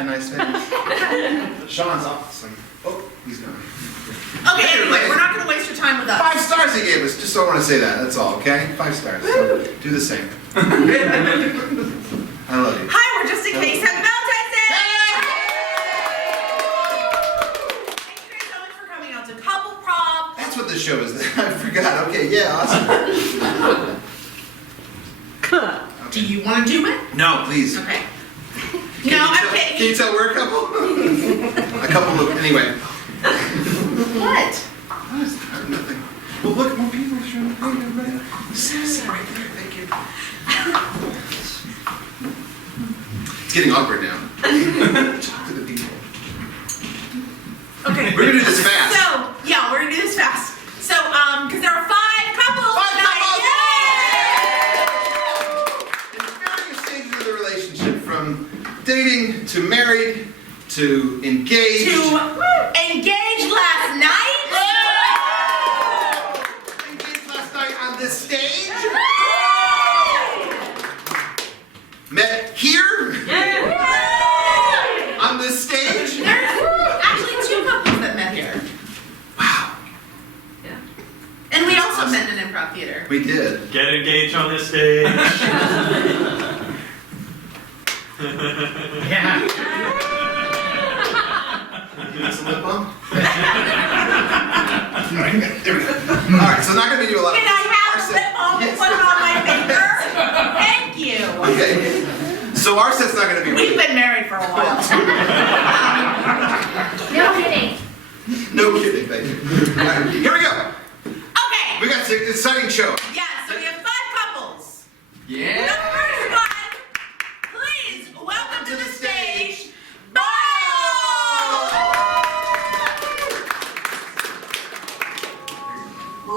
a nice finish. Sean's awesome. Oh, he's gone. Okay, anyway, we're not going to waste your time with us. 5 stars he gave us, just so I want to say that, that's all, okay? 5 stars, so do the same. I love you. Hi, we're Just in Case. Happy Valentine's Day! Thank you guys so much for coming out to Couple Prov. That's what this show is. I forgot. Okay, yeah, awesome. Do you want to do it? No, please. Okay. Can you tell we're a couple? A couple of, anyway. What? Nothing. Well, look, more people are showing up. Hey, everybody. Sit right there. Thank you. It's getting awkward now. Talk to the people. Okay. We're gonna do this fast. So, yeah, we're gonna do this fast. So, because there are 5 couples tonight. In various stages of the relationship, from dating to married to engaged. To engaged last night. Engaged last night on this stage. Met here on this stage. There's actually 2 couples that met here. Wow. Yeah. And we also met in an improv theater. We did. Get engaged on this stage. Yeah. Give us a lip bump. Alright, there we go. Alright, so not gonna do a lot. Can I have a lip balm and put it on my finger? Thank you. Okay. So our set's not gonna be. We've been married for a while. No kidding. No kidding, thank you. Alright, here we go. Okay. We got an exciting show. Yeah, so we have 5 couples. The Yeah. first one, please welcome to the stage, Bob!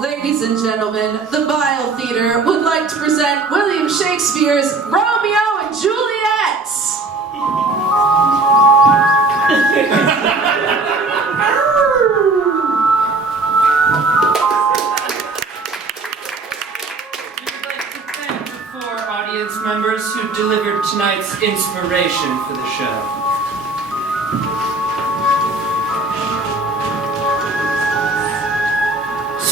Ladies and gentlemen, the Bile Theater would like to present William Shakespeare's Romeo and Juliet. We would like to thank the 4 audience members who delivered tonight's inspiration for the show.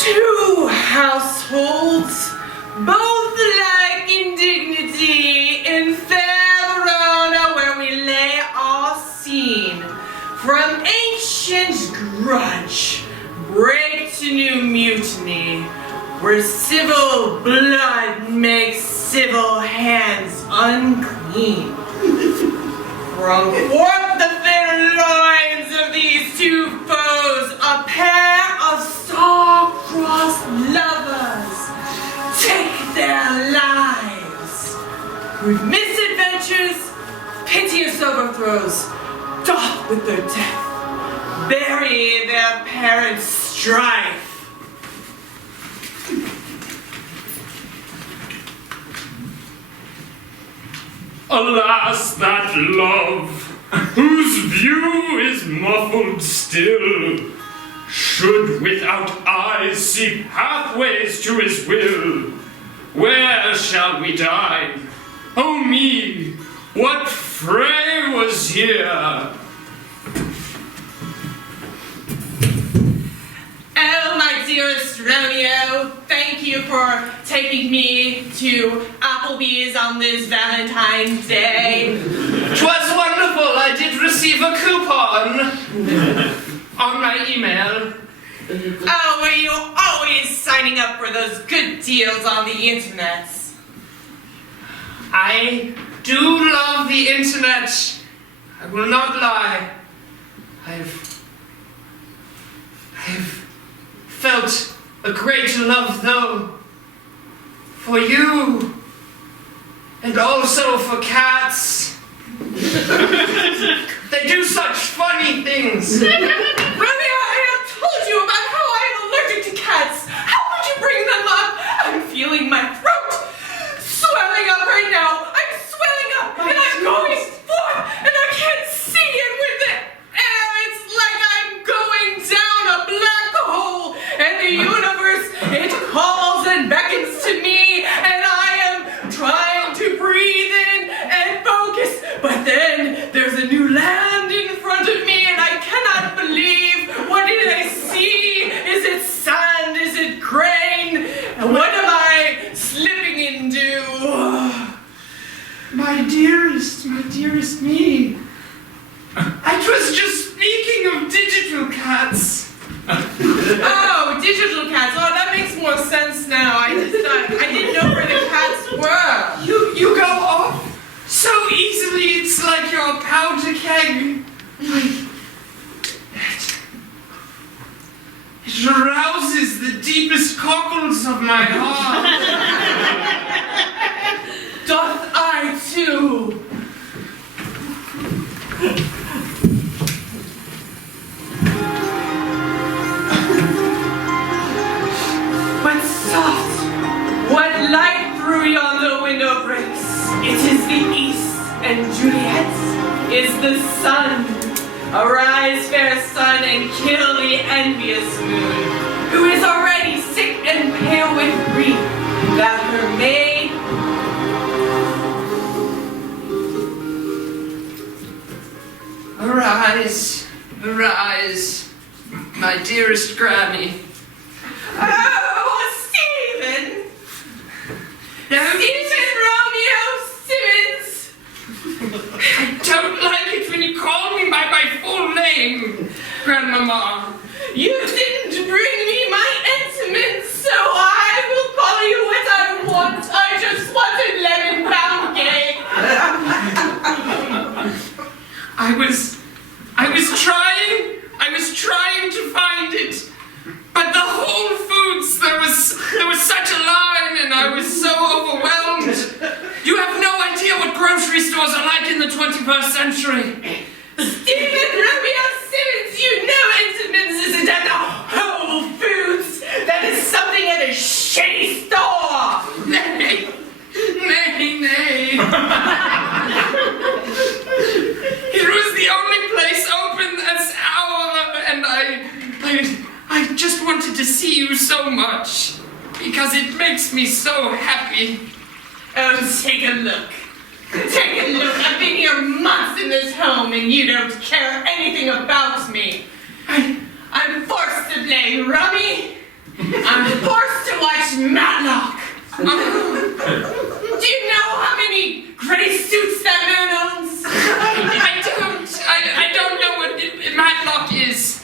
Two households, both alike in dignity, in fair Verona, where we lay our scene. From ancient grudge, break to new mutiny, where civil blood makes civil hands unclean. From forth the thin loins of these 2 foes, a pair of star-crossed lovers take their lives. With misadventures, piteous overthrows, doth with their death bury their parents' strife. Alas, that love, whose view is muffled still, should without eyes seek pathways to his will. Where shall we dine? Oh me, what fray was here? Oh, my dearest Romeo, thank you for taking me to Applebee's on this Valentine's Day. 'Twas wonderful, I did receive a coupon on my email. Oh, were you always signing up for those good deals on the internet? I do love the internet. I will not lie. I've felt a great love, though, for you, and also for cats. They do such funny things. Romeo, I have told you about how I am allergic to cats. How could you bring them up? I'm feeling my throat swelling up right now. I'm swelling up, and I'm going forth, and I can't see, and with the air, it's like I'm going down a black hole, and the universe, it calls and beckons to me, and I am trying to breathe in and focus, but then there's a new land It arouses the deepest cockles of my heart. Doth I too. What soft, what light through yonder window breaks? It is the east, and Juliet is the sun. Arise, fair sun, and kill the envious moon, who is already sick and pale with grief that her maid. Arise, arise, my dearest Grammy. Oh, Stephen! Stephen Romeo Simmons! I don't like it when you call me by my full name, Grandmama. You didn't bring me my intimates, so I will call you what I want. I just wanted lemon pound cake. I was trying to find it, but the Whole Foods, there was such a line, and I was so overwhelmed. You have no idea what grocery stores are like in the 21st century. Stephen Romeo Simmons, you know intimates isn't at the Whole Foods. That is something at a shitty store. Nay, nay, nay. It was the only place open this hour, and I just wanted to see you so much, because it makes me so happy. Oh, take a look. Take a look. I've been here months in this home, and you don't care anything about me. I'm forced to play rummy. I'm forced to watch Matlock. Do you know how many gray suits that man owns? I don't know what Matlock is.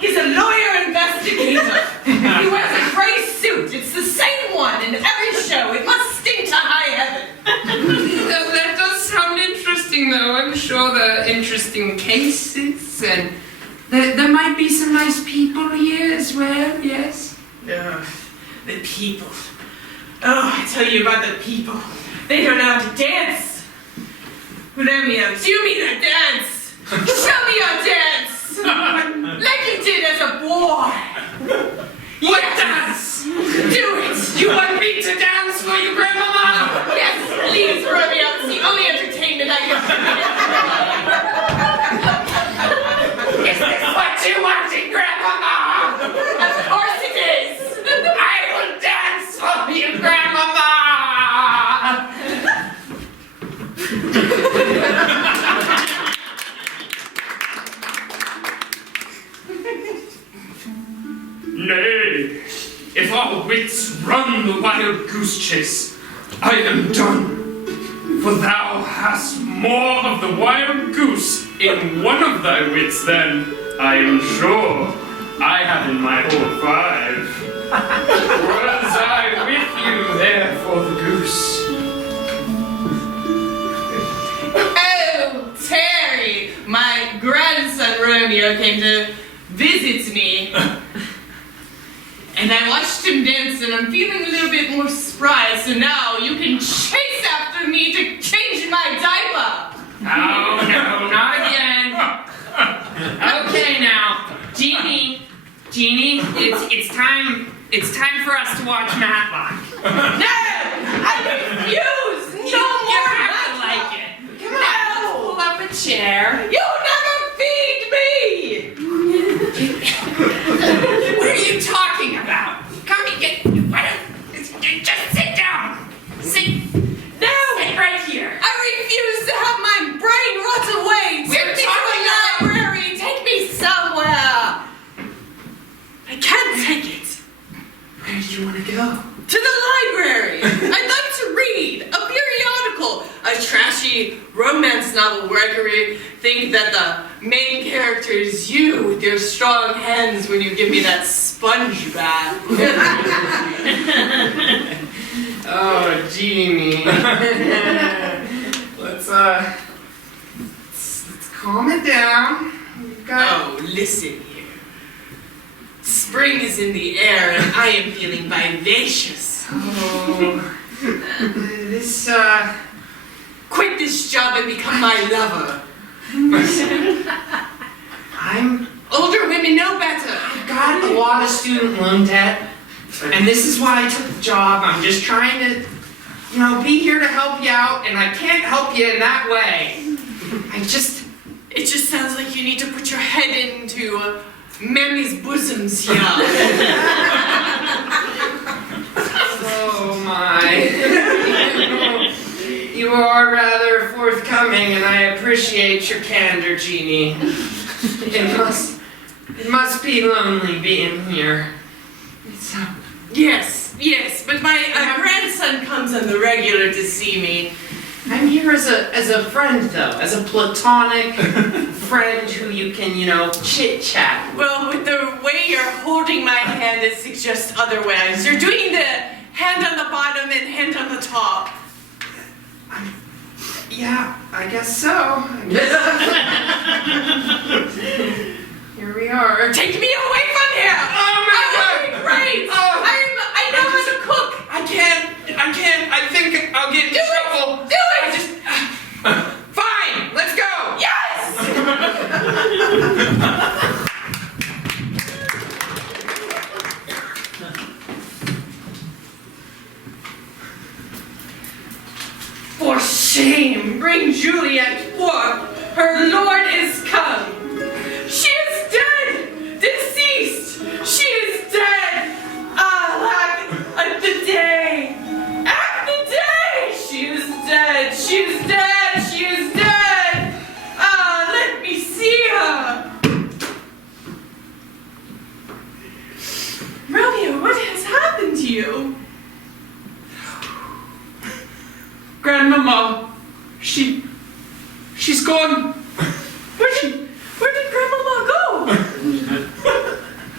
He's a lawyer investigator. He wears a gray suit. It's the same one in every show. It must stink to high heaven. That does sound interesting, though. I'm sure there are interesting cases, and there might be some nice people here as well, yes? Ugh, the people. Oh, I tell you about the people. They don't know how to dance. Romeo, do me the dance. Show me your dance. Like you did as a boy. What dance? Do it. You want me to dance for you, Grandmama? Yes, please, Romeo. It's the only entertainment I can Is this what you wanted, Grandmama? Of course it is. I will dance for you, Grandmama! Nay, if our wits run the wild goose chase, I am done. For thou hast more of the wild goose in one of thy wits than, I am sure, I have in my whole 5. Was I with you there for the goose? Oh, Terry, my grandson Romeo came to visit me. And I watched him dance, and I'm feeling a little bit more spry, so now you can chase after me to change my diaper! Oh, no, not again. Okay, now, Jeannie, it's time for us to watch Matlock. No! I refuse! No You more have to Matlock. like it. Come on, pull up a chair. You never feed me! What are you talking about? Come and get. Just sit down. Sit. No! Sit right here. I refuse to have my brain rot away! We're Take me to talking a library! Take me somewhere! I can't take it. Where do you want to go? To the library! I'd like to read a periodical, a trashy romance novel where I can think that the main character is you with your strong hands when you give me that sponge bath. Oh, Jeannie. Let's calm it down. We've got... Oh, listen here. Spring is in the air and I am feeling vivacious. Oh, this, Quit this job and become my lover. Older women know better. I've got a lot of student loan debt, and this is why I took the job. I'm just trying to, be here to help you out, and I can't help you in that way. It just sounds like you need to put your head into Mammy's bosoms here. Oh my. You are rather forthcoming, and I appreciate your candor, Jeannie. It must be lonely being here. Yes, but my grandson comes on the regular to see me. I'm here as a friend, though, as a platonic friend who you can, chit-chat with. Well, with the way you're holding my hand, it suggests otherwise. You're doing the hand on the bottom and hand on the top. Yeah, I guess so. Here we are. Take me away from here! Oh my God! Great! Oh. I know how to cook! I can't. I think I'll get in trouble. Do it! Fine, let's go! Yes! For shame! Bring Juliet forth! Her lord is come! She is dead! Deceased! She is dead! Alack, at the day! At the day! She is dead! She is dead! She is dead! Ah, let me see her! Romeo, what has happened to you? Grandmama, she's gone. Where did Grandmama go?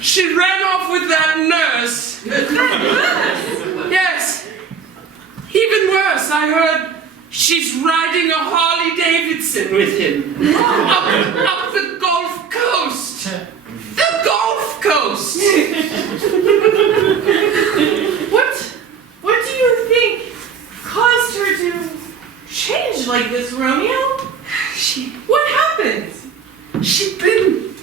She ran off with that nurse. Yes. Even worse, I heard she's riding a Harley Davidson with him. Up the Gulf Coast. The Gulf Coast. What do you think caused her to change like this, Romeo? What happened? She'd been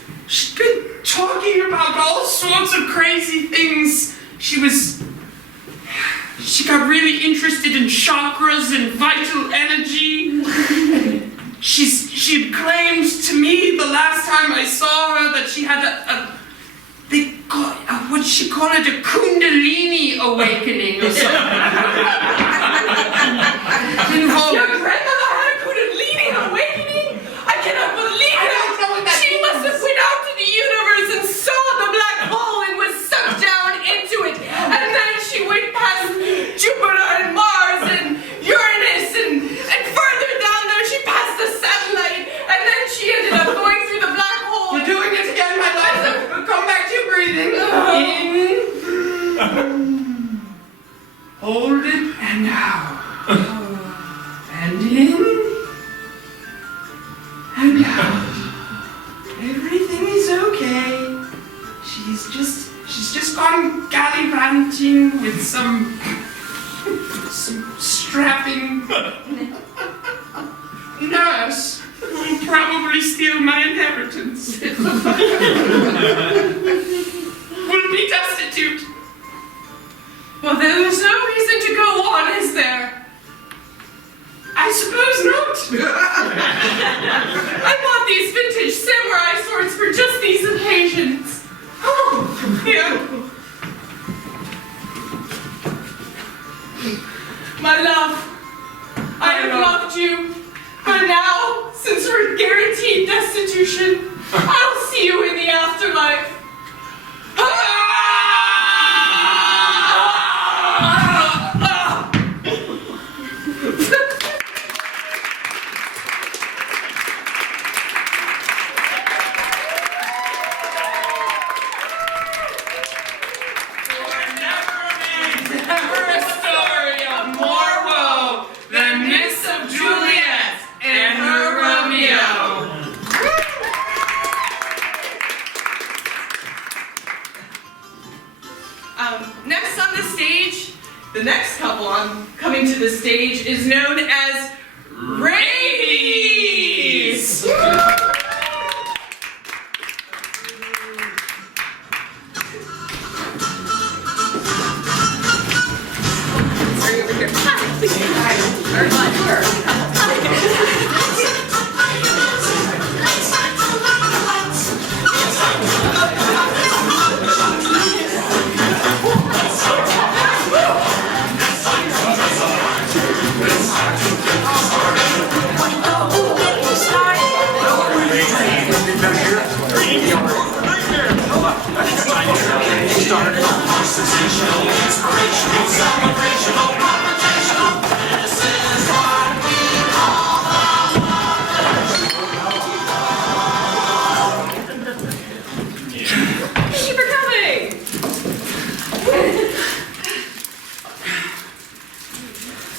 talking about all sorts of crazy things. She got really interested in chakras and vital energy. She claimed to me the last time I saw her that she had what she call it, a Kundalini awakening or something. Your grandmother had a Kundalini awakening? I cannot believe it! She must have went out to the universe and saw the black hole and was sucked down into it. And then she went past Jupiter and Mars and Uranus and further down there she passed the satellite. And then she ended up going through the black hole. You're doing it again, my life. Come back to your breathing. In. Hold it and out. And in. And out. Everything is okay. She's just gone gallivanting with some strapping nurse who'll probably steal my inheritance. We'll be destitute. Well, there's no reason to go on, is there? I suppose not. I bought these vintage samurai swords for just these occasions. Oh, yeah. My love, I have loved you, but now, since we're guaranteed destitution, I'll see you in the afterlife. Never a story of more woe than Miss of Juliet and her Romeo. to the stage is known as Rabies! Sorry, over here. Thank you for coming!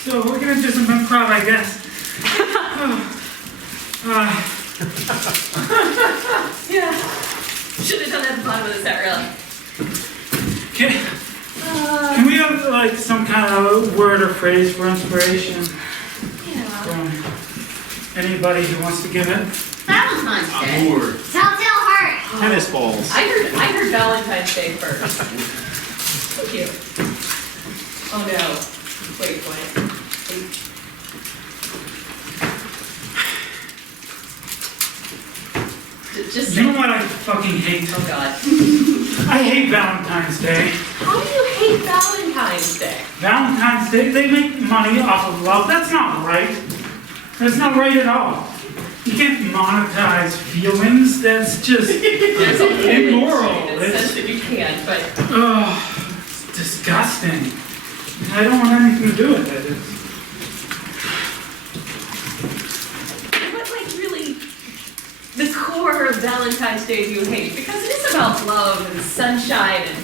So we're gonna do some improv, I guess. Yeah. Should have done that at the bottom of the set, really. Can we have like some kind of word or phrase for inspiration Yeah. from anybody who wants to give it? Valentine's Day. Amour. Telltale Heart. Tennis balls. I heard Valentine's Day first. Thank you. Oh no. Wait. Just You know say. what I fucking hate? Oh god. I hate Valentine's Day. How do you hate Valentine's Day? Valentine's Day, they make money off of love. That's not right. That's not right at all. You can't monetize feelings. That's just There's a immoral. that says that you can't, but Oh, it's disgusting. I don't want anything to do with it. what like really the core of Valentine's Day do you hate? Because it is about love and sunshine and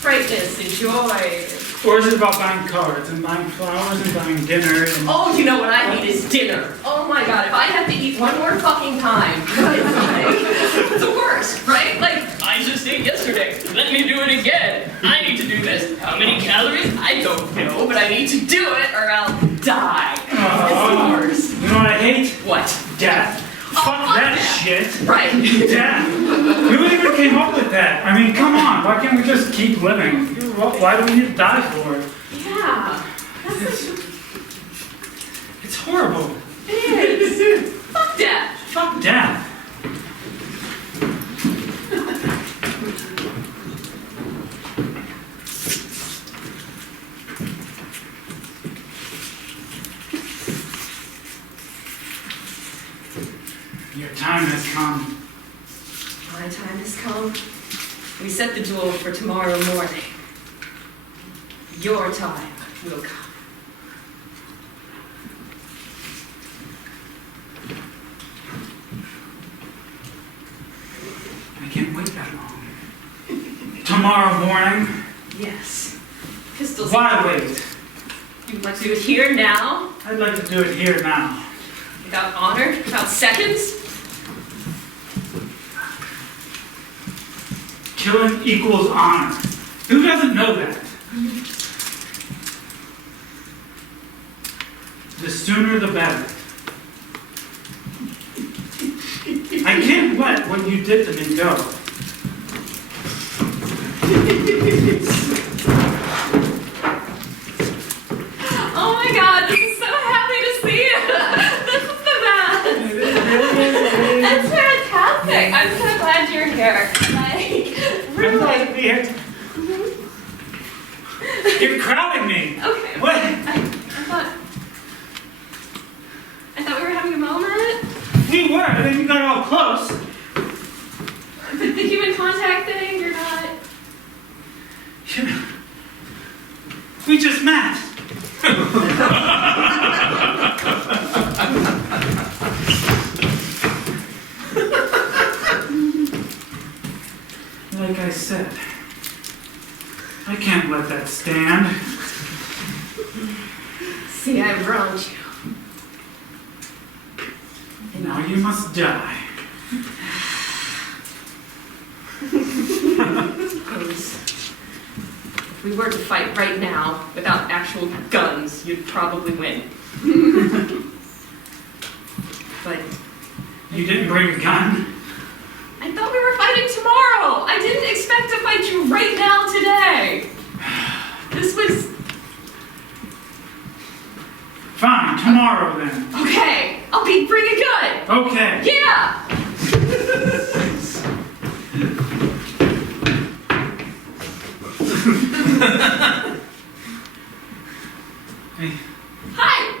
brightness and joy. Or is it about buying cards and buying flowers and buying dinner and... Oh, you know what I need is dinner. Oh my god, if I have to eat one more fucking time, it's the worst, right? Like, I just ate yesterday. Let me do it again. I need to do this. How many calories? I don't know, but I need to do it or I'll die. It's the worst. You know what I hate? What? Death. Fuck fuck that death. shit. Right. Death. Who even came up with that? I mean, come on. Why can't we just keep living? Why do we need to die for it? Yeah. That's like, It's horrible. it is. Fuck death. Fuck death. Your time has come. My time has come. We set the duel for tomorrow morning. Your time will come. I can't wait that long. Tomorrow morning? Yes. Pistols. Why wait? You'd like to do it here now? I'd like to do it here now. Without honor? Without seconds? Killing equals honor. Who doesn't know that? The sooner the better. I can't let what you did to me go. Oh my god, this is so happy to see you! This is the best! That's fantastic! I'm so glad you're here. Like, I'm glad to really. be here. You're crowding me. Okay. What? I thought we were having a moment. We were, and then you got all close. But the human contact thing, you're not. We just met. Like I said, I can't let that stand. See, I wronged you. And now you must die. Pose. if we were to fight right now without actual guns, you'd probably win. But You didn't bring a gun? I thought we were fighting tomorrow. I didn't expect to fight you right now today. This was... Fine, tomorrow then. Okay, I'll be bringing good. Okay. Yeah. Hi.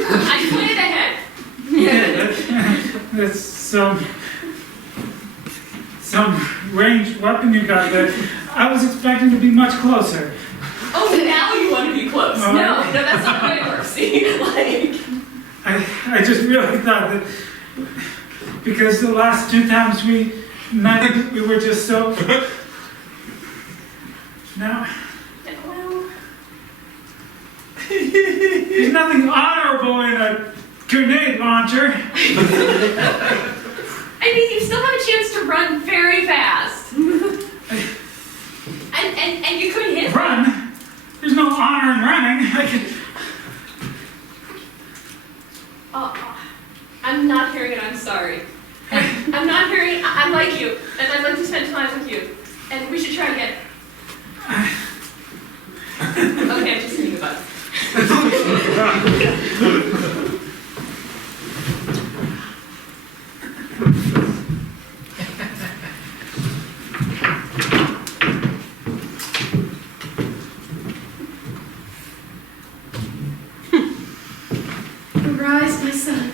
I played ahead. Yeah, that's some ranged weapon you got there. I was expecting to be much closer. Oh, now you want to be close. Oh, No, right. that's not the way it works. See, like... I just really thought that because the last 2 times we met, we were just so... No. Well... There's nothing honorable in a grenade launcher. I mean, you still have a chance to run very fast. And you could hit me. Run? There's no honor in running. I'm not hearing it, I'm sorry. And I'm not hearing, I like you, and I'd like to spend time with you. And we should try again. Okay, I'm just kidding about it. Rise, my son.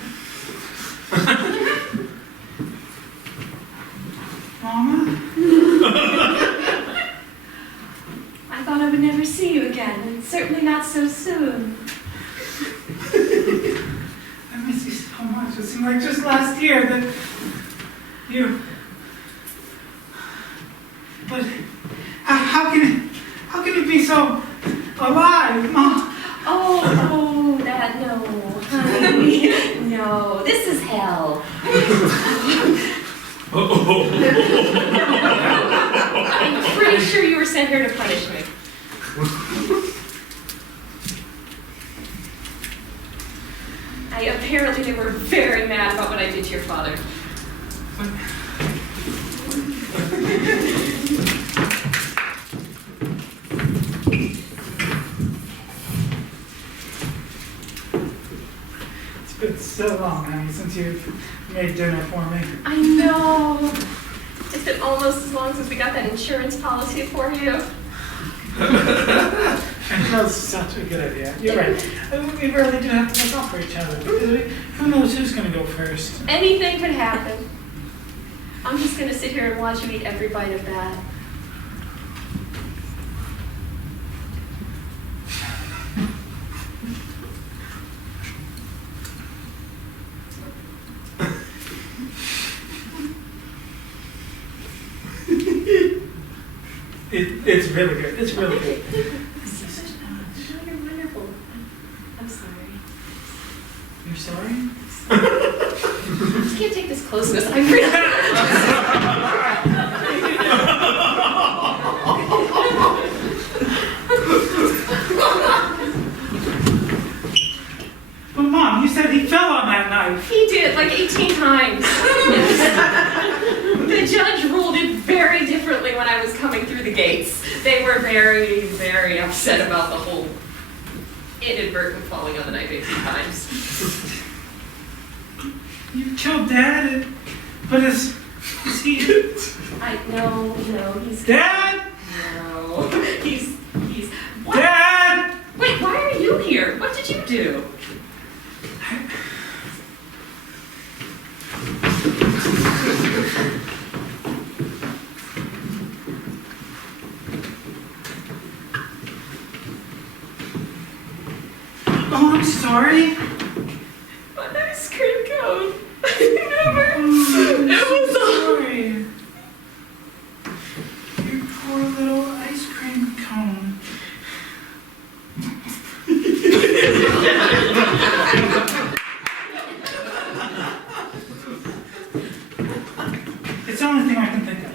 Mama? I thought I would never see you again, and certainly not so soon. I miss you so much. It seemed like just last year that you... But how can you be so alive, Mom? Oh, that, no, honey. No, this is hell. I'm pretty sure you were sent here to punish me. Apparently they were very mad about what I did to your father. It's been so long, honey, since you've made dinner for me. I know. It's been almost as long since we got that insurance policy for you. And that was such a good idea. You're right. We really do have to look out for each other. Who knows who's going to go first? Anything could happen. I'm just going to sit here and watch you eat every bite of that. It's really good. It's really good. Oh, you're wonderful. I'm sorry. You're sorry? I just can't take this closeness. I really... But Mom, you said he fell on that knife. He did, like 18 times. The judge ruled it very differently when I was coming through the gates. They were very, very upset about the whole inadvertent falling on the knife 18 times. You killed Dad, but is he... No, he's... Dad? No, he's... What? Dad! Wait, why are you here? What did you do? Oh, I'm sorry. An ice cream cone. Never. I'm It was so sorry. Your poor little ice cream cone. It's the only thing I can think of.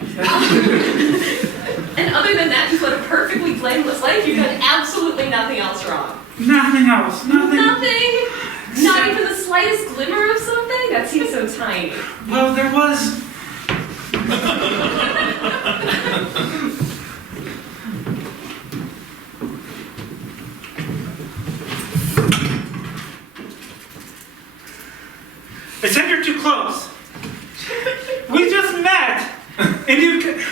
other than that, you've led a perfectly blameless life. You've done absolutely nothing else wrong. Nothing else. Nothing. Nothing? Not even the slightest glimmer of something? That seems so tiny. Well, there was. I said you're too close. We just met, and you just.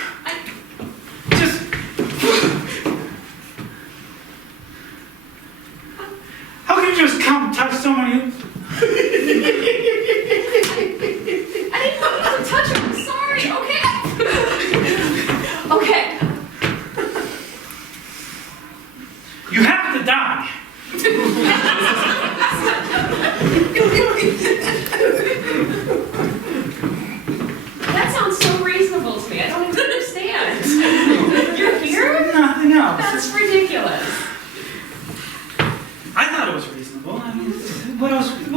How can you just come touch someone you? I didn't want you to touch him. I'm sorry. Okay. Okay. You have to die. That sounds so reasonable to me. I don't even understand. You're here? Nothing else. That's ridiculous. I thought it was reasonable. I mean, what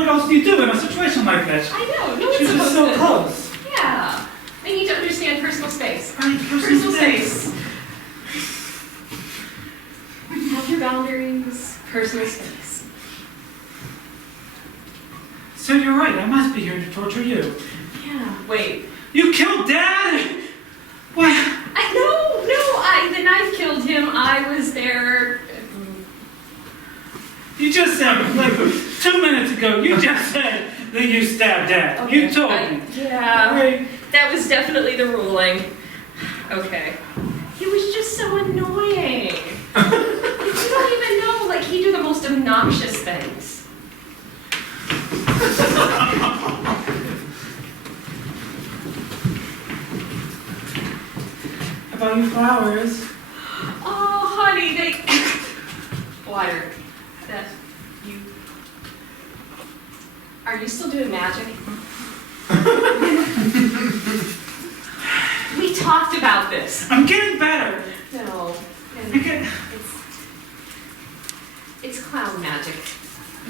else do you do in a situation like that? I know. No one's She's just supposed so to. close. Yeah. They need to understand personal space. Right, personal space. Have your boundaries. Personal space. So you're right. I must be here to torture you. Yeah. Wait. You killed Dad. What? The knife killed him. I was there. You just said, like 2 minutes ago, you just said that you stabbed Dad. Okay, You told me. Yeah. Right. That was definitely the ruling. Okay. He was just so annoying. You don't even know. Like, he'd do the most obnoxious things. How about your flowers? Oh, honey, they... Water. That... You... Are you still doing magic? We talked about this. I'm getting better. No. And Okay. it's clown magic.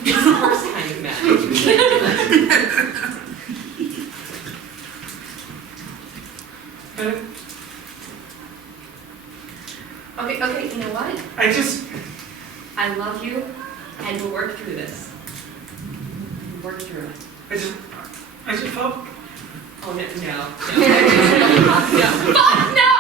It's the worst kind of magic. Okay, you know what? I love you, and we'll work through this. Work through it. I just felt. Oh, no. Fuck no!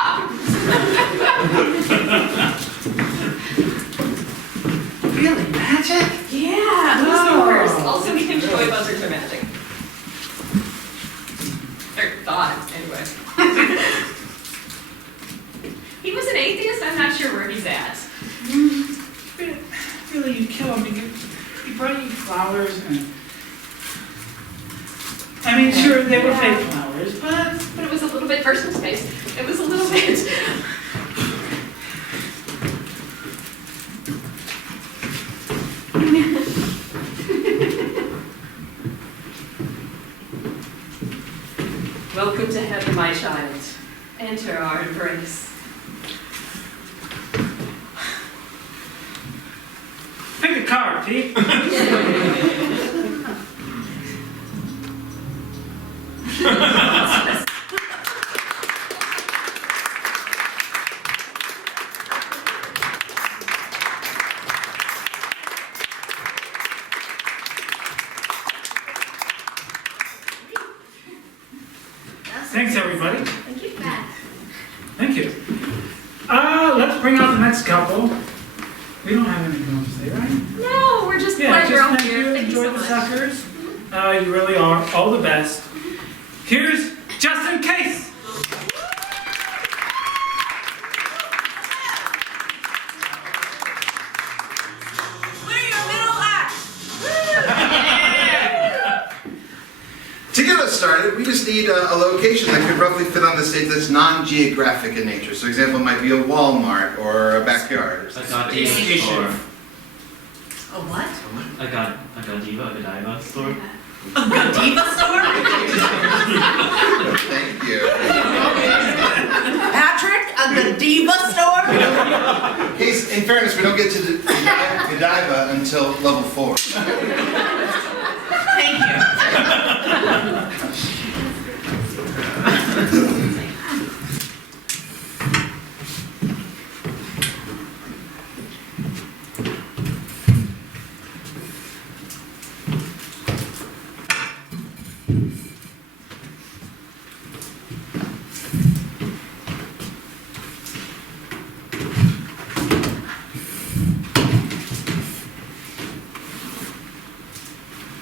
Really? Magic? Yeah, that's the worst. Also, we can toy buzzards are magic. Or thought, anyway. He was an atheist, I'm not sure where he's at. Really, you kill him. He brought you flowers and. I mean, sure, they were fake flowers, but it was a little bit personal space. It was a little bit. Welcome to heaven, my child. Enter our embrace. pick a card, Pete. Thanks, everybody. Thank you. Thank you. Let's bring out the next couple. We don't have anything else to say, right? No, we're just Yeah, glad you're all just thank here. you. Thank you Enjoy so the much. suckers. You really are all the best. Here's Just In Case. We're your middle act. To get us started, we just need a location that could roughly fit on the stage that's non-geographic in nature. So example might be a Walmart or a backyard. I got Space Diva station. store. A what? I got Diva, a Godiva store. A Godiva store? Thank you. Patrick, a Godiva store? Case, in fairness, we don't get to the Godiva until level 4. Thank you.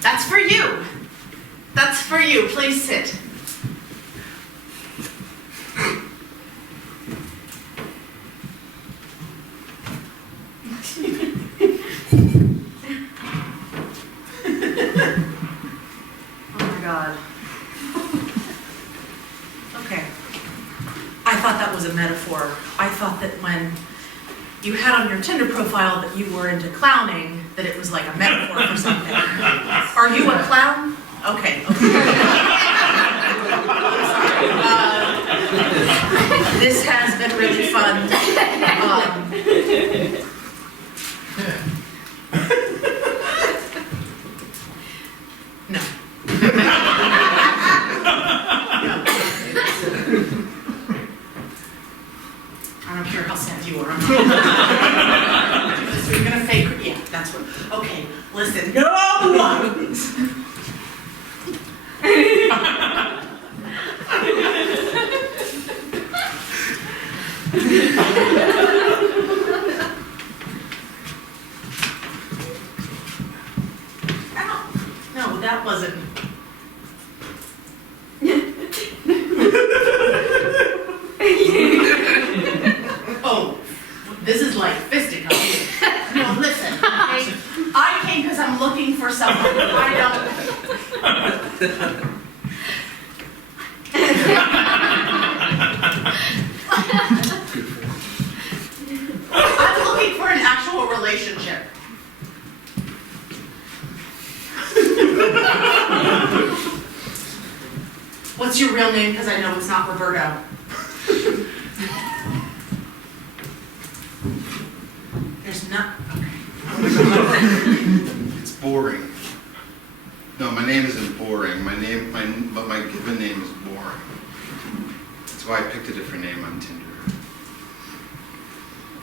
That's for you. That's for you. Please sit. Oh my God. Okay. I thought that was a metaphor. I thought that when you had on your Tinder profile that you were into clowning, that it was like a metaphor for something. Are you a clown? Okay. This has been really fun. No. I don't care how sad you are. So you're gonna fake, yeah, that's what, okay, listen, no! No, that wasn't. Oh, this is like fisticuffs. No, listen, okay? I came because I'm looking for someone. I don't. I'm looking for an actual relationship. What's your real name? Because I know it's not Roberto. There's not. Okay. It's boring. No, my name isn't boring. But my given name is boring. That's why I picked a different name on Tinder.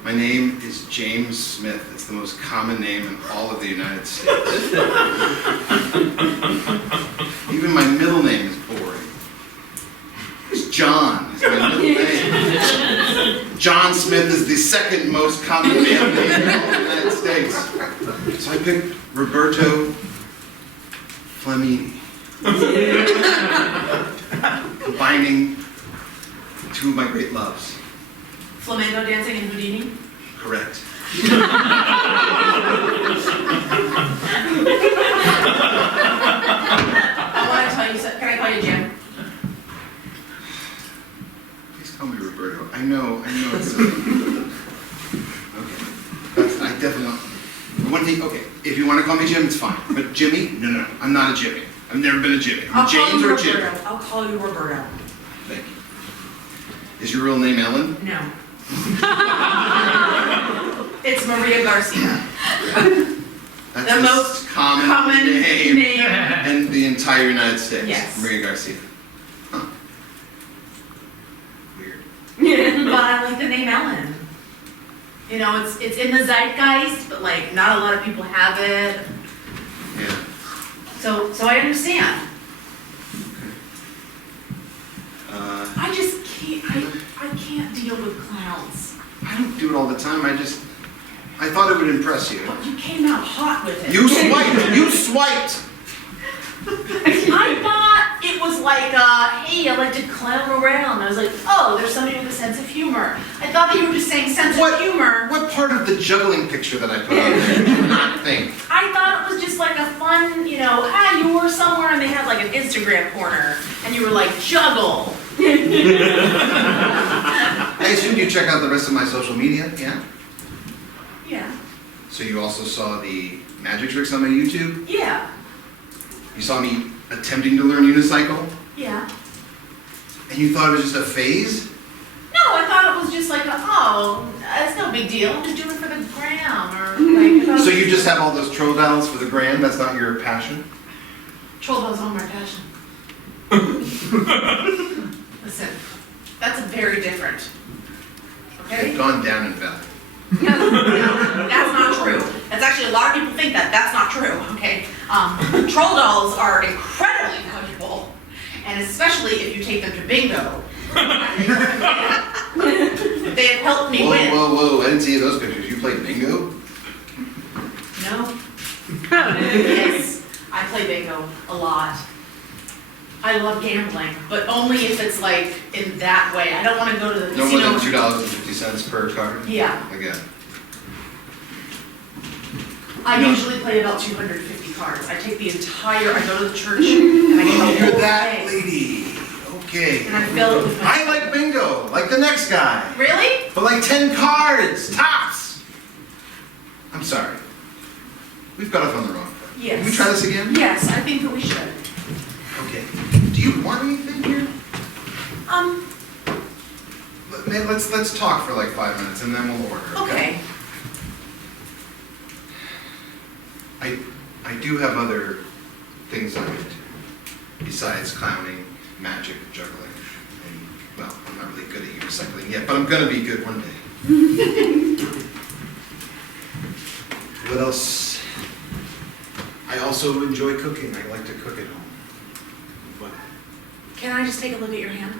My name is James Smith. It's the most common name in all of the United States. Even my middle name is boring. It's John. It's my middle name. John Smith is the second most common male name in all the United States. So I picked Roberto Flamini. Combining two of my great loves. Flamenco dancing and Houdini? Correct. I want to tell you something. Can I call you Jim? Please call me Roberto. I know it's okay. I definitely don't. One thing, okay, if you want to call me Jim, it's fine. But Jimmy? No. I'm not a Jimmy. I've never been a Jimmy. I'm James or Jimmy. I'll call you Roberto. Thank you. Is your real name Ellen? No. It's Maria Garcia. That's The most common name name. in the entire United States. Yes. Maria Garcia. Huh. Weird. But I like the name Ellen. You know, it's in the zeitgeist, but like not a lot of people have it. Yeah. So I understand. I just can't. I can't deal with clowns. I don't do it all the time. I thought it would impress you. But you came out hot with it. You swiped! You swiped! I thought it was like, hey, I like to clown around. I was like, oh, there's somebody with a sense of humor. I thought that you were just saying sense of humor. What part of the juggling picture that I put on there did you not think? I thought it was just like a fun, you know, you were somewhere and they had like an Instagram corner and you were like, juggle. I assumed you check out the rest of my social media, yeah? Yeah. So you also saw the magic tricks on my YouTube? Yeah. You saw me attempting to learn unicycle? Yeah. And you thought it was just a phase? No, I thought it was just like, it's no big deal. I'm just doing it for the gram or like. So you just have all those troll dolls for the gram? That's not your passion? Troll dolls are my passion. Listen, that's very different. Okay? They've gone down in value. No, that's not true. That's actually, a lot of people think that. That's not true, okay? Troll dolls are incredibly valuable. and especially if you take them to bingo. They have helped me win. Whoa, I didn't see those pictures. You played bingo? No. Yes, I play bingo a lot. I love gambling, but only if it's like in that way. I don't want to go to the No more casino. than $2.50 per card? Yeah, Again. I usually play about 250 cards. I take the entire, I go to the church and I get the Oh, you're whole that thing. lady. Okay. And I fill it with my... I like bingo, like the next guy. Really? But like 10 cards, tops. I'm sorry. We've got off on the wrong foot. Yes. Can we try this again? Yes, I think that we should. Okay. Do you want anything here? Let's talk for like 5 minutes and then we'll order. Okay. I do have other things I'm into besides clowning, magic, juggling, and well, I'm not really good at unicycling yet, but I'm gonna be good one day. What else? I also enjoy cooking. I like to cook at home. What? Can I just take a look at your hand?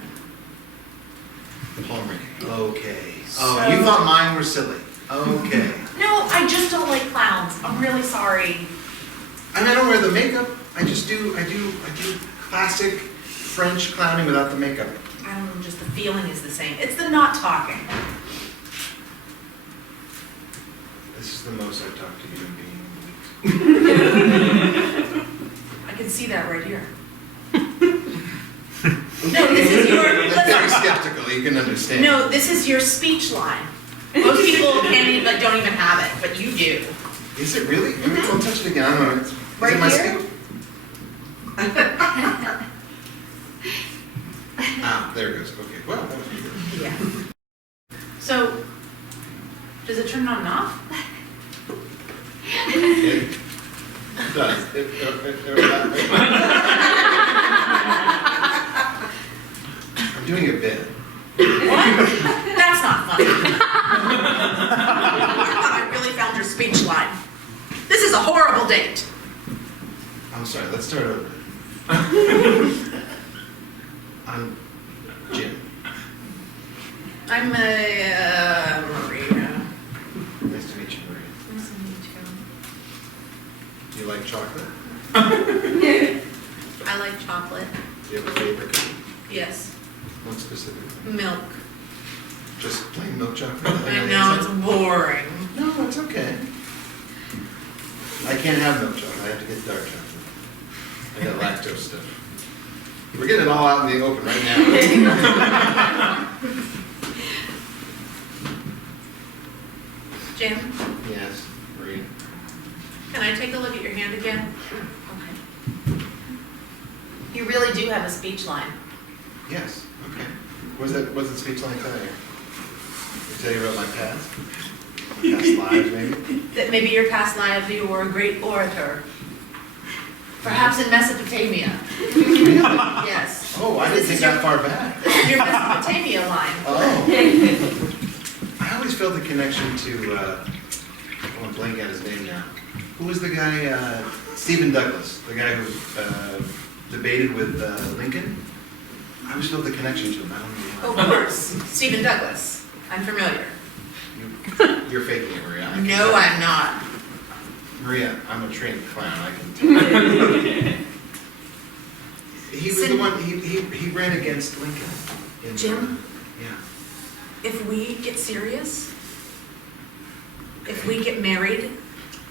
Palm reading. Okay. Oh, you thought mine were silly. Okay. No, I just don't like clowns. I'm really sorry. And I don't wear the makeup. I do classic French clowning without the makeup. I don't know, just the feeling is the same. It's the not talking. This is the most I've talked to you in being I can see that right here. No, this is your... I'm very skeptical, you can understand. No, this is your speech line. Most people can't even, like, don't even have it, but you do. Is it really? Don't touch it again. I don't know. Is Right it my here? speech? Ah, there it goes. Okay. Well, that was good. Yeah. So, does it turn on and off? It does. I'm doing a bit. What? That's not funny. I thought I really found your speech line. This is a horrible date. I'm sorry. Let's start over. I'm Jim. I'm Maria. Nice to meet you, Maria. Nice to meet Do you like chocolate? you. I like chocolate. Do you have a favorite kind? Yes. What specifically? Milk. Just plain milk chocolate? I know, it's boring. No, it's okay. I can't have milk chocolate. I have to get dark chocolate. I got lactose stuff. We're getting it all out in the open right now. Jim, Yes, Maria. can I take a look at your hand again? Okay. You really do have a speech line. Yes, okay. What's the speech line tell you? Tell you about my past? Past lives, maybe? That maybe your past life you were a great orator. Perhaps in Mesopotamia. Yes. Oh, I didn't think that far back. This is your Mesopotamia line. Oh. I always felt a connection to, I'm blanking out his name now. Who was the guy, Stephen Douglas, the guy who debated with Lincoln? I always felt the connection to him. I don't know why. Of course, Stephen Douglas. I'm familiar. You're faking it, Maria. I can No, tell. I'm not. Maria, I'm a trained clown. I can tell. He was the one. He ran against Lincoln. In, Jim? Yeah. If we get serious, if we get married,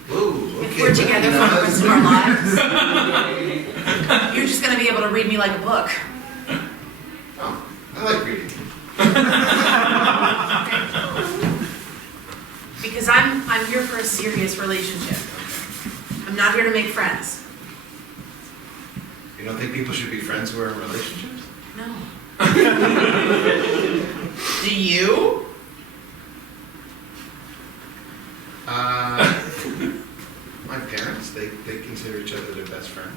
Whoa. Okay. if we're together for well, the rest of our lives, you're just going to be able to read me like a book. Oh, I like reading. Because I'm here for a serious relationship. I'm not here to make friends. You don't think people should be friends who are in relationships? No. Do you? My parents, they consider each other their best friend.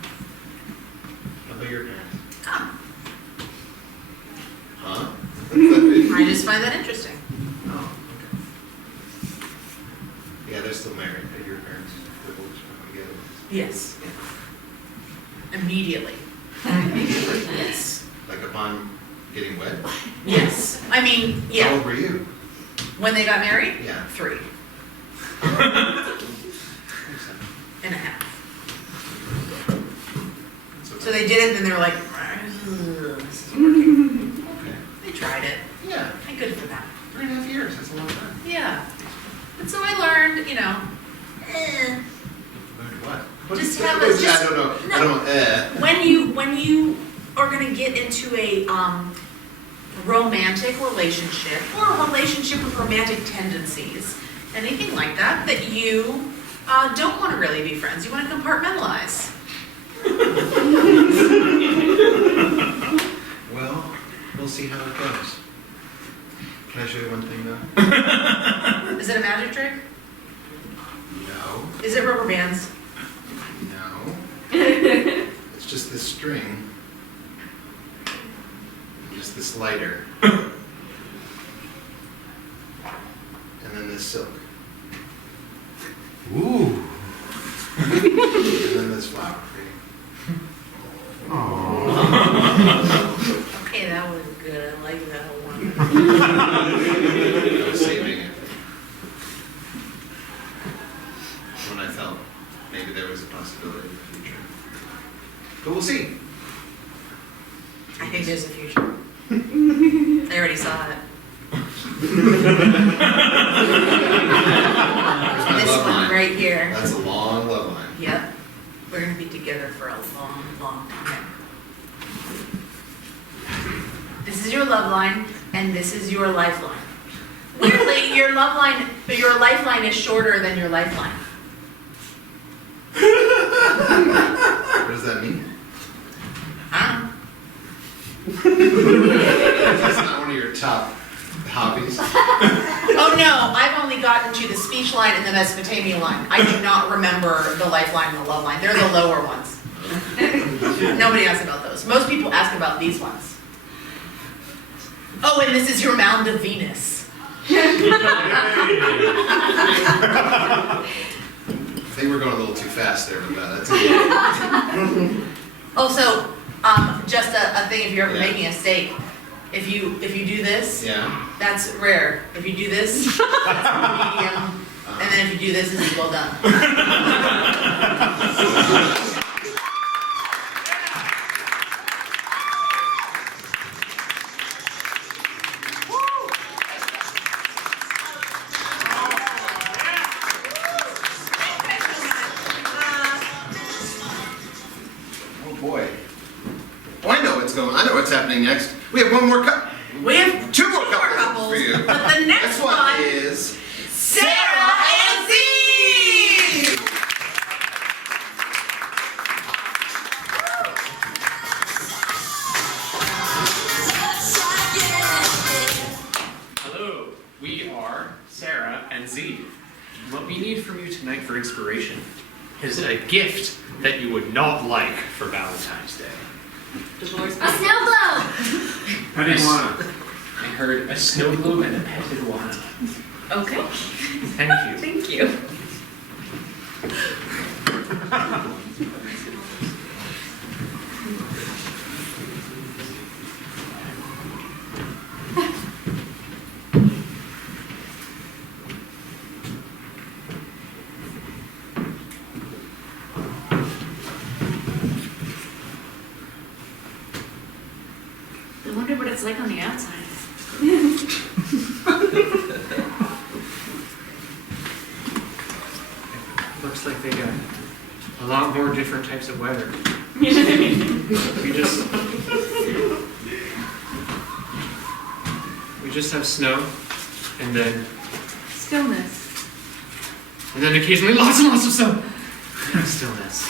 How about your parents? Oh, Huh? I just find that interesting. Oh, okay. Yeah, they're still married. Your parents divorced together. Yes. Immediately. Yes. on getting wed? Yes. I mean, How yeah. old were you? When they got married? Yeah. 3 and a half. So they did it, and then they were like, "Ugh, this is working." Okay. They tried it. Yeah. And good for them. 3.5 years, that's a long time. Yeah. And so I learned, Learned what? Just What- have what- a- just- I don't know. I no. don't, when you are gonna get into a romantic relationship or a relationship with romantic tendencies, anything like that, that you don't want to really be friends. You want to compartmentalize. Well, we'll see how it goes. Can I show you one thing though? Is it a magic trick? No. Is it rubber bands? No. It's just this string. Just this lighter. And then this silk. Ooh. And then this flower. Okay, that was good. I like that one. I was saving it. When I felt maybe there was a possibility in the future. But we'll see. I think there's a future. I already saw it. Here's my This love one line. right here. That's a long love line. Yep. We're going to be together for a long, long time. This is your love line, and this is your lifeline. Weirdly, your lifeline is shorter than your lifeline. What does that mean? I That's not one of your top hobbies. Oh no, I've only gotten to the speech line and the Mesopotamia line. I do not remember the lifeline and the love line. They're the lower ones. Nobody asks about those. Most people ask about these ones. Oh, and this is your mound of Venus. I think we're going a little too fast there, but that's okay. Also, just a thing if you're ever Yeah. making a steak. If you do this, Yeah. that's rare. If you do this, that's medium. And then if you do this, this is well done. Oh boy. Oh, I know what's going on. I know what's happening next. We have one more cup. We have Two more couples for you. But the next one is Sarah and Steve! Hello, we are Sarah and Z. What we need from you tonight for inspiration is a gift that you would not like for Valentine's Day. A snow globe! How do you want it? I heard a snow globe and a pet iguana. Okay, Thank you. thank you. I wonder what it's like on the outside. Looks like they got a lot more different types of weather. We just have snow, and then Stillness. occasionally lots and lots of snow. Stillness.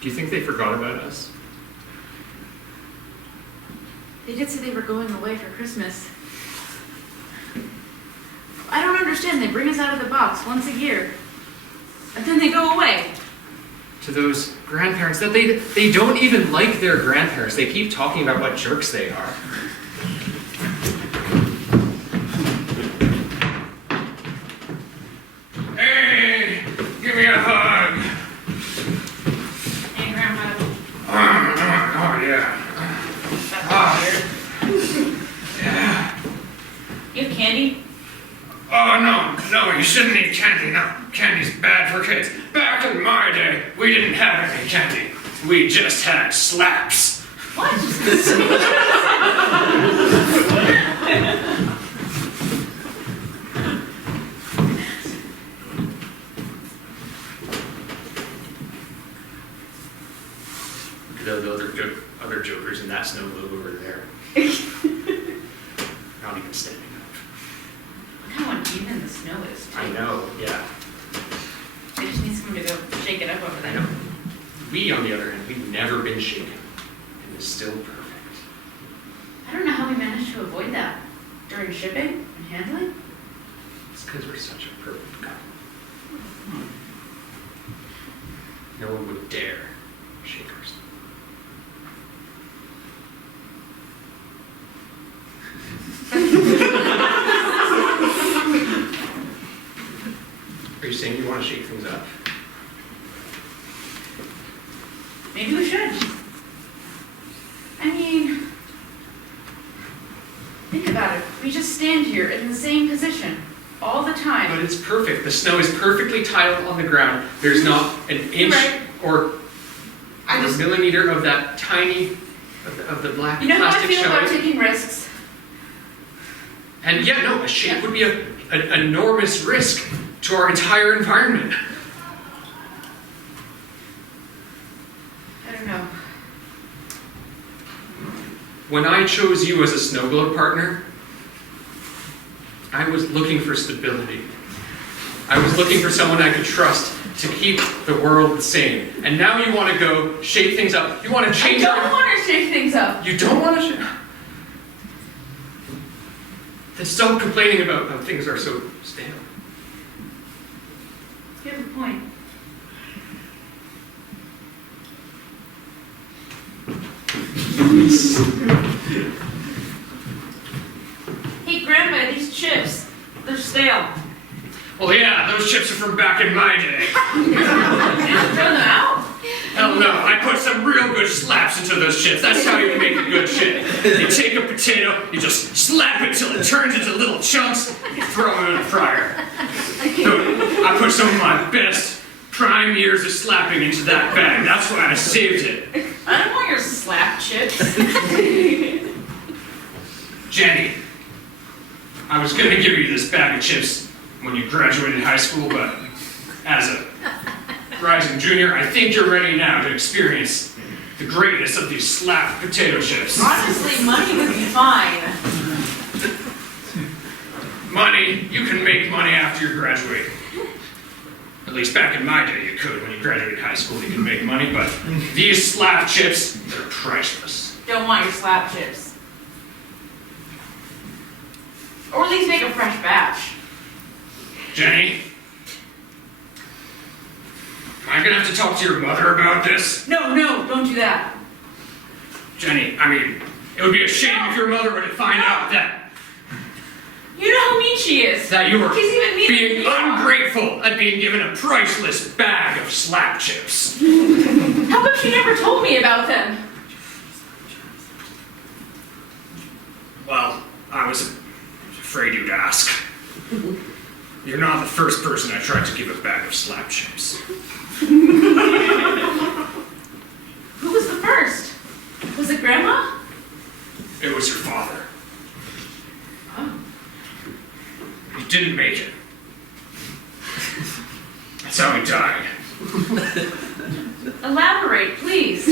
Do you think they forgot about us? They did say they were going away for Christmas. I don't understand. They bring us out of the box once a year. And then they go away. To those grandparents that they don't even like their grandparents. They keep talking about what jerks they are. Oh, no, you shouldn't eat candy. No, candy's bad for kids. Back in my day, we didn't have any candy. We just had slaps. What? The other jokers in that snow globe over there. Not even standing up. Look how uneven the snow is, too. I know, yeah. They just need someone to go shake it up over I there. know. We, on the other hand, we've never been shaken. And it's still perfect. I don't know how we managed to avoid that during shipping and handling. It's because we're such a perfect couple. No one would dare shake our stuff. Are you saying you want to shake things up? Maybe we should. I mean, think about it. We just stand here in the same position all the time. But it's perfect. The snow is perfectly tiled on the ground. There's not an inch right. or I a just, millimeter of that tiny, of the black You know how I plastic feel about showing. taking risks? And yeah, no, a shake would be an enormous risk to our entire environment. I don't know. When I chose you as a snow globe partner, I was looking for stability. I was looking for someone I could trust to keep the world the same. And now you want to go shake things up. You want to I change don't want to shake things up. You don't want to shake? Then stop complaining about how things are so stale. You have a point. Hey, Grandpa, these chips, they're stale. Well, yeah, those chips are from back in my day. Throw them out. Hell no, I put some real good slaps into those chips. That's how you make a good chip. You take a potato, you just slap it till it turns into little chunks, you throw them in a fryer. Dude, I put some of my best prime years of slapping into that bag. That's why I saved it. I don't want your slap chips. Jenny, I was gonna give you this bag of chips when you graduated high school, but as a rising junior, I think you're ready now to experience the greatness of these slap potato chips. Honestly, money would be fine. Money, you can make money after you graduate. At least back in my day you could. When you graduated high school you could make money, but these slap chips, they're priceless. Don't want your slap chips. Or at least make a fresh batch. Jenny, am I gonna have to talk to your mother about this? No, don't do that. Jenny, I mean, it would be a shame if your mother were to find out that You know how mean she is. you were She's even meaner than being you are. ungrateful at being given a priceless bag of slap chips. How come she never told me about them? Well, I was afraid you'd ask. You're not the first person I tried to give a bag of slap chips. Who was the first? Was it Grandma? It was your father. Oh. He didn't make it. That's how he died. Elaborate, please.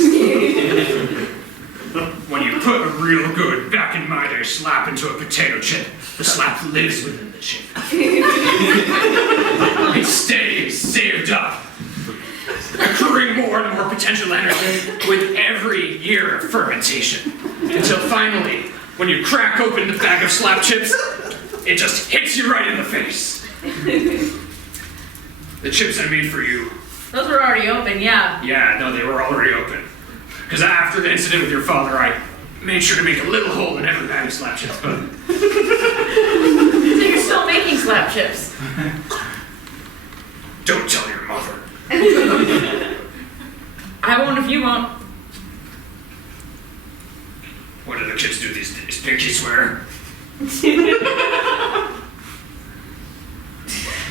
When you put a real good back in my day slap into a potato chip, the slap lives within the chip. It stays saved up, accruing more and more potential energy with every year of fermentation. Until finally, when you crack open the bag of slap chips, it just hits you right in the face. The chips I made for you. Those were already open, yeah. Yeah, no, they were already open. Because after the incident with your father, I made sure to make a little hole in every bag of slap chips, but... So you're still making slap chips? Don't tell your mother. I won't if you won't. What do the kids do these days? Pinky swear?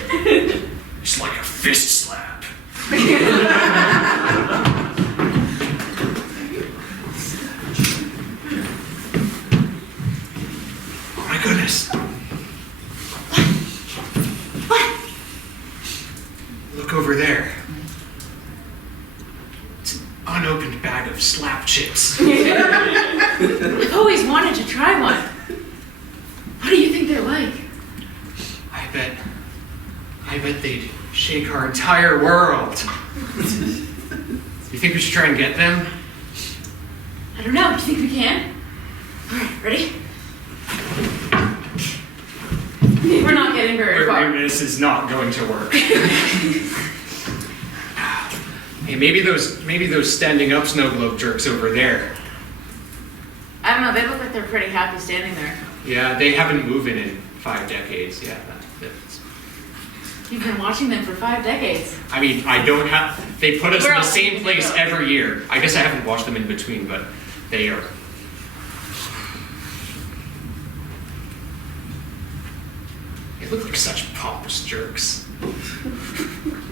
It's like a fist slap. Oh my goodness. What? Look over there. It's an unopened bag of slap chips. I've always wanted to try one. What do you think they're like? I bet they'd shake our entire world. You think we should try and get them? I don't know. Do you think we can? All right, ready? We're not getting very far. This is not going to work. Hey, maybe those standing up snow globe jerks over there. I don't know. They look like they're pretty happy standing there. Yeah, they haven't moved in 5 decades. Yeah, You've been watching them for 5 decades. I mean, I don't have. They put us Where in the else same did place they go? every year. I guess I haven't watched them in between, but they are. They look like such pompous jerks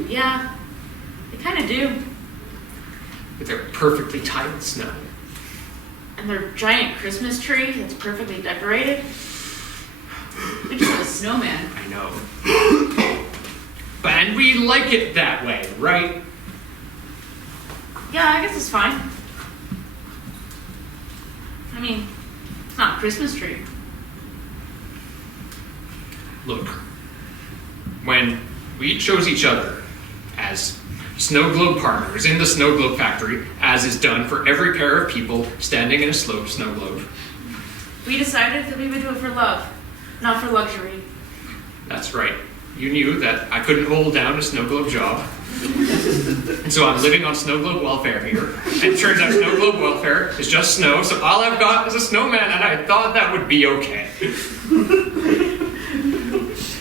Yeah, they kind of do. with their perfectly tiled snow. And their giant Christmas tree that's perfectly decorated. We just have a snowman. I know. And we like it that way, right? Yeah, I guess it's fine. I mean, it's not a Christmas tree. Look, when we chose each other as snow globe partners in the snow globe factory, as is done for every pair of people standing in a snow globe, We decided that we would do it for love, not for luxury. that's right. You knew that I couldn't hold down a snow globe job. And so I'm living on snow globe welfare here. And it turns out snow globe welfare is just snow, so all I've got is a snowman, and I thought that would be okay.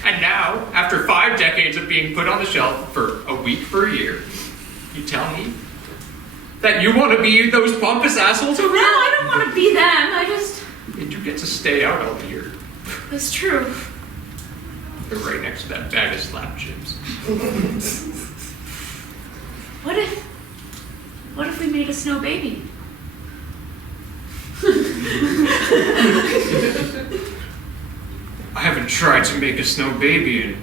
And now, after 5 decades of being put on the shelf for a week per year, you tell me that you want to be those pompous assholes over No, there? I don't want to be them. I just... And you get to stay out all year. That's true. They're right next to that bag of slap chips. What if we made a snow baby? I haven't tried to make a snow baby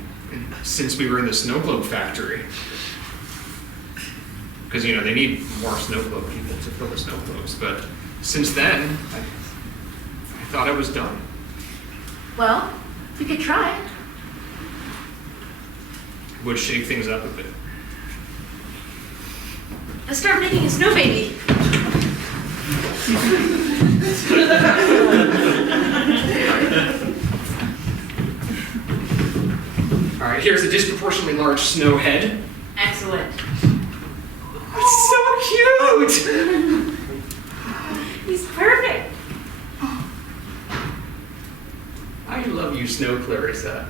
since we were in the snow globe factory. Because, you know, they need more snow globe people to fill the snow globes. But since then, I thought I was done. Well, we could try. Would shake things up a bit. Let's start making a snow baby. All right, here's a disproportionately large snow head. Excellent. It's so cute! He's perfect. I love you, Snow Clarissa.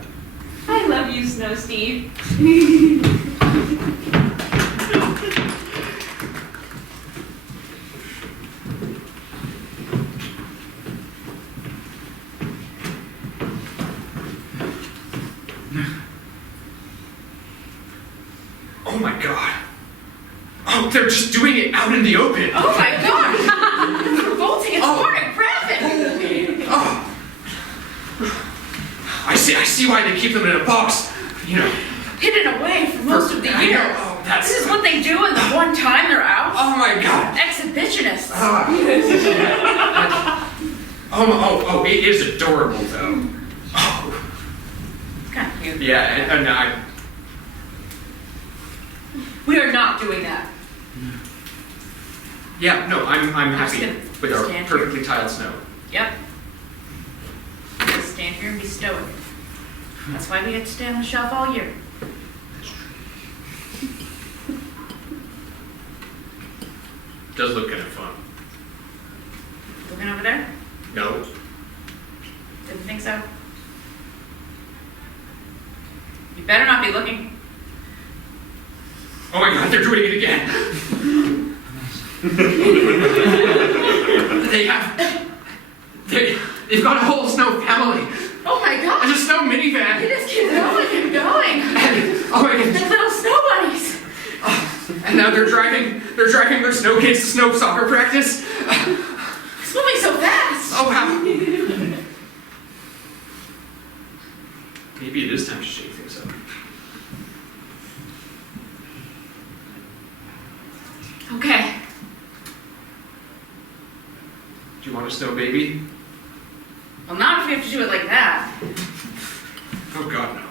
I love you, Snow Steve. Oh my god. Oh, they're just doing it out in the open. Oh my god! It's revolting. It's pornographic. Oh. I see why they keep them in a box. You know. Hidden away for most of the I year. know. Oh, that's. This is what they do in the one time they're out. Oh my god. Exhibitionists. Oh, it is adorable though. Oh. It's kind of cute. Yeah, and I. We are not doing that. Yeah, no, I'm just happy gonna with our stand here. perfectly tiled snow. Yep. Just stand here and be stoic. That's why we get to stay on the shelf all year. Does look kind of fun. Looking over there? No. Didn't think so. You better not be looking. Oh my god, they're doing it again. They've got a whole snow family. Oh my god! It's a snow minivan. They just keep going and going. And now they're driving their snow kids to snow soccer practice. It's moving so fast. Oh, wow. Maybe it is time to shake things up. Okay. Do you want a snow baby? Well, not if we have to do it like that. Oh, God, no.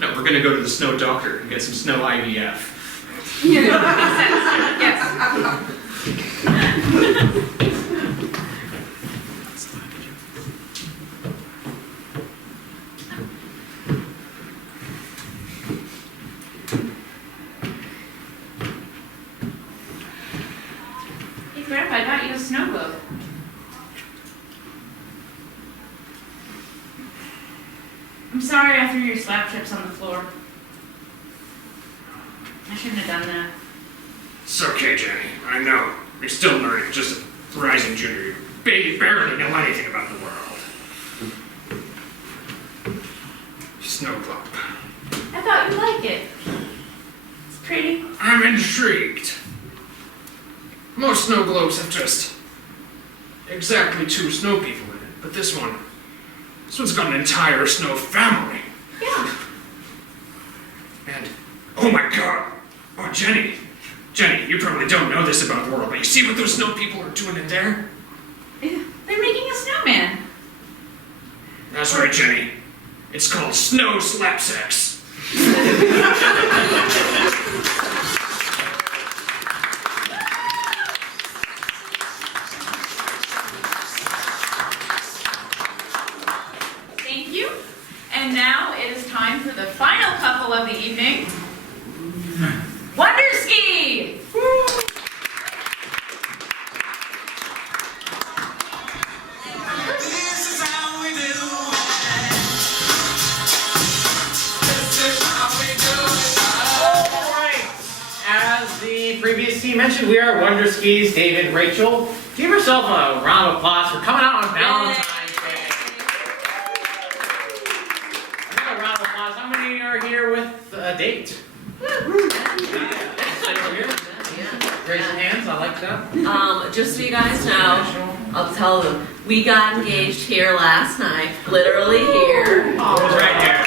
No, we're gonna go to the snow doctor and get some snow IVF. Yes. Hey, Grandpa, I got you a snow globe. I'm sorry I threw your slap chips on the floor. I shouldn't have done that. It's okay, Jenny. I know. You're still learning, just a rising junior. You barely know anything about the world. Snow globe. I thought you'd like it. It's pretty. I'm intrigued. Most snow globes have just exactly 2 snow people in it, but this one's got an entire snow family. Yeah. And, oh my God, oh Jenny, you probably don't know this about the world, but you see what those snow people are doing in there? They're making a snowman. That's right, Jenny. It's called snow slap sex. Thank you. And now it is time for the final couple of the evening. Wonder Ski! As the previous team mentioned, we are Wonder Ski's David and Rachel. Give yourself a round of applause for coming out on Valentine's Day. Another round of applause. How many are here with a date? Raise your hands, I like that. Just so you guys know, I'll tell them, we got engaged here last night, literally here. It was right here.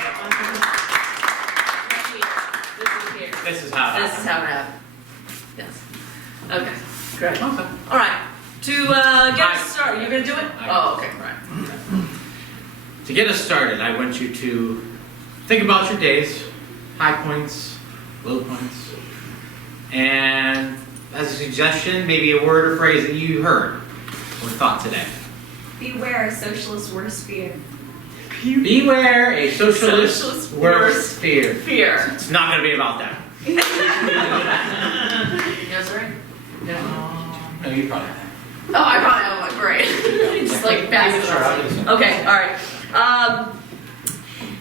This is here. This is how it This is how it happened. Yes. Okay, great. Okay. All right, to get us started, you gonna do it? Oh, okay, right. To get us started, I want you to think about your days, high points, low points, and as a suggestion, maybe a word or phrase that you heard or thought today. Beware a socialist worst fear. Beware a socialist Socialist worst fear. Fear. It's not going to be about that. Yes, right? No, you probably have. Oh, I probably have one, great. Just like pass it on. Okay, all right.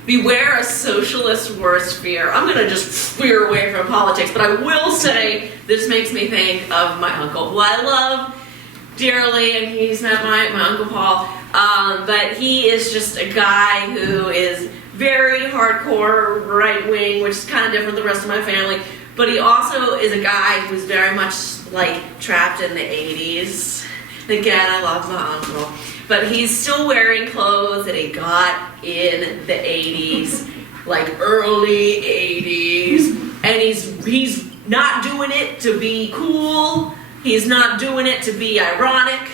Beware a socialist worst fear. I'm gonna just veer away from politics, but I will say this makes me think of my uncle, who I love dearly, and he's not my Uncle Paul. But he is just a guy who is very hardcore right wing, which is kind of different than the rest of my family. But he also is a guy who's very much like trapped in the 80s. Again, I love my uncle. But he's still wearing clothes that he got in the 80s, like early 80s. And he's not doing it to be cool. He's not doing it to be ironic.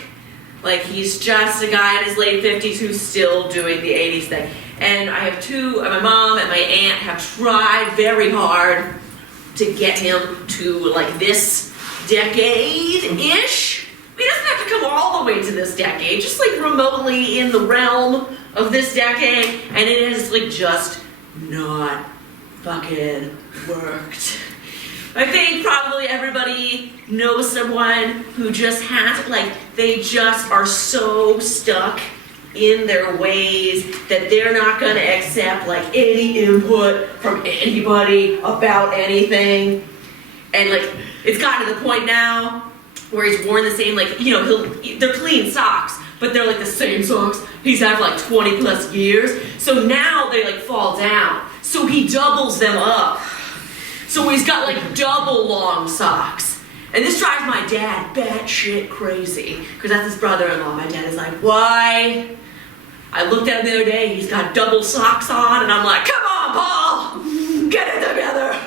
Like, he's just a guy in his late 50s who's still doing the 80s thing. And I have my mom and my aunt have tried very hard to get him to, like, this decade-ish. He doesn't have to come all the way to this decade, just like remotely in the realm of this decade, and it has like just not fucking worked. I think probably everybody knows someone who just has, like, they just are so stuck in their ways that they're not gonna accept like any input from anybody about anything. And like, it's gotten to the point now where he's worn the same, like, you know, they're clean socks, but they're like the same socks he's had for like 20 plus years. So now they like fall down. So he doubles them up So he's got like double long socks. And this drives my dad batshit crazy. Because that's his brother-in-law. My dad is like, why? I looked at him the other day, he's got double socks on, and I'm like, come on, Paul! Get it together!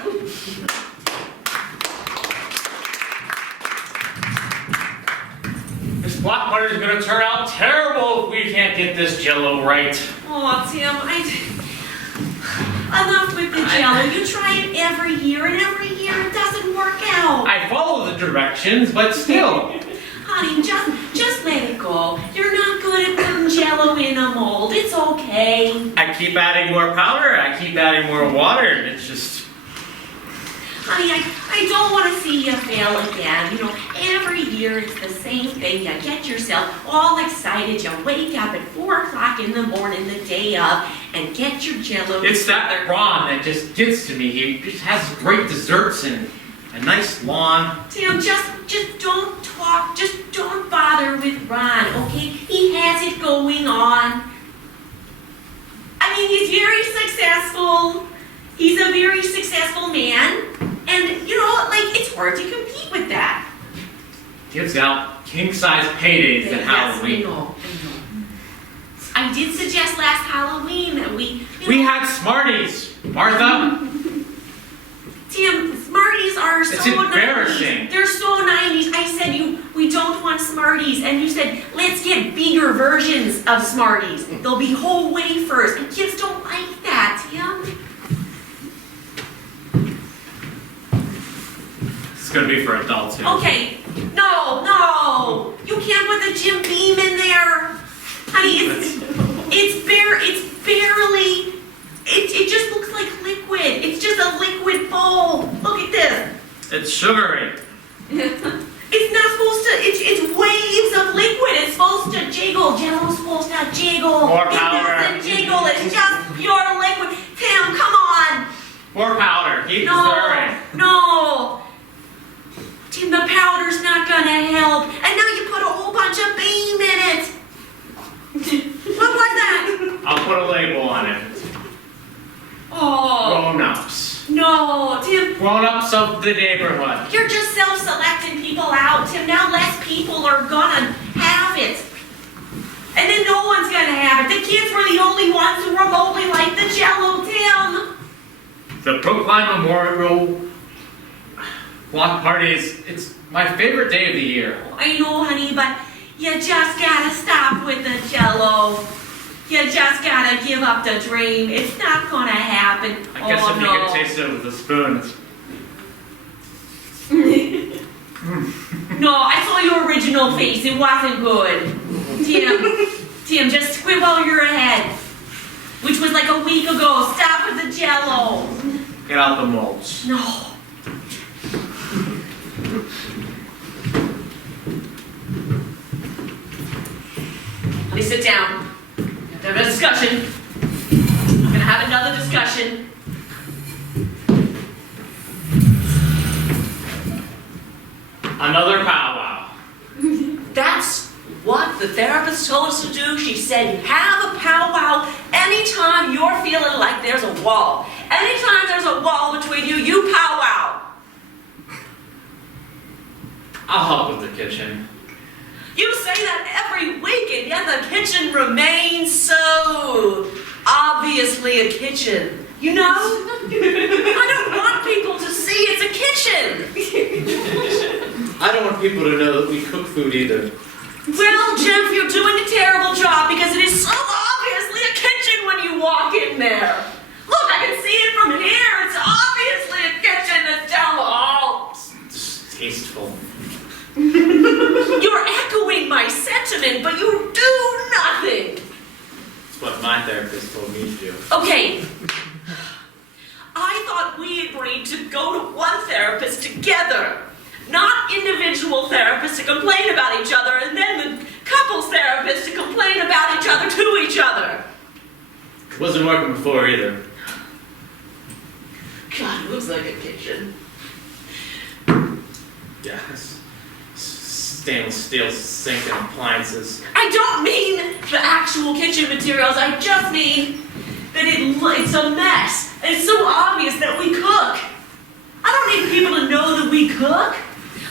This block party is gonna turn out terrible if we can't get this Jello right. Oh, Tim, enough with the Jello. You try it every year, and every year it doesn't work out. I follow the directions, but still. Honey, just let it go. You're not good at putting Jello in a mold. It's okay. I keep adding more powder, I keep adding more water, and it's just... Honey, I don't want to see you fail again. You know, every year it's the same thing. You get yourself all excited. You wake up at 4 o'clock in the morning the day of and get your Jello. It's that Ron that just gets to me. He just has great desserts and a nice lawn. Tim, just don't talk. Just don't bother with Ron, okay? He has it going on. I mean, he's very successful. He's a very successful man. And, you know, like, it's hard to compete with that. Gives out king-size paydays at Halloween. Yes, I know. I did suggest last Halloween that we had Smarties, Martha. Tim, Smarties are so It's embarrassing. 90s. They're so 90s. I said we don't want Smarties. And you said, let's get bigger versions of Smarties. They'll be whole wafers. And kids don't like that, Tim. It's gonna be for adults too. Okay, no. You can't put the Jim Beam in there. Honey, it's barely, it just looks like liquid. It's just a liquid bowl. Look at this. It's sugary. It's not supposed to, it's waves of liquid. It's supposed to jiggle. Jello's supposed to jiggle. More powder. It doesn't jiggle. It's just pure liquid. Tim, come on. More powder. Keep stirring. No. Tim, the powder's not gonna help. And now you put a whole bunch of beam in it. What was that? I'll put a label on it. Oh. Grown-ups. No, Tim. Grown-ups of the neighborhood. You're just self-selecting people out, Tim. Now less people are gonna have it. And then no one's gonna have it. The kids were the only ones who remotely liked the Jello, Tim. The Brookline Memorial block party it's my favorite day of the year. I know, honey, but you just gotta stop with the Jello. You just gotta give up the dream. It's not gonna happen. I guess if you no. could taste it with a spoon, it's... No, I saw your original face. It wasn't good. Tim, just squibble your head. Which was like a week ago. Stop with the Jello. Get out the mulch. No. Please sit down. We have to have a discussion. I'm gonna have another discussion. Another powwow. That's what the therapist told us to do. She said, have a powwow anytime you're feeling like there's a wall. Anytime there's a wall between you, you powwow. I'll help with the kitchen. You say that every week, and yet the kitchen remains so obviously a kitchen. You know? I don't want people to see it's a kitchen. I don't want people to know that we cook food either. Well, Jeff, you're doing a terrible job because it is so obviously a kitchen when you walk in there. Look, I can see it from here. It's obviously a kitchen that's down the hall. It's tasteful. You're echoing my sentiment, but you do nothing. It's what my therapist told me to do. Okay. I thought we agreed to go to one therapist together. Not individual therapists to complain about each other, and then the couples therapists to complain about each other to each other. It wasn't working before either. God, it looks like a kitchen. Yes. Stainless steel sink and appliances. I don't mean the actual kitchen materials, I just mean that it's a mess. It's so obvious that we cook. I don't need people to know that we cook.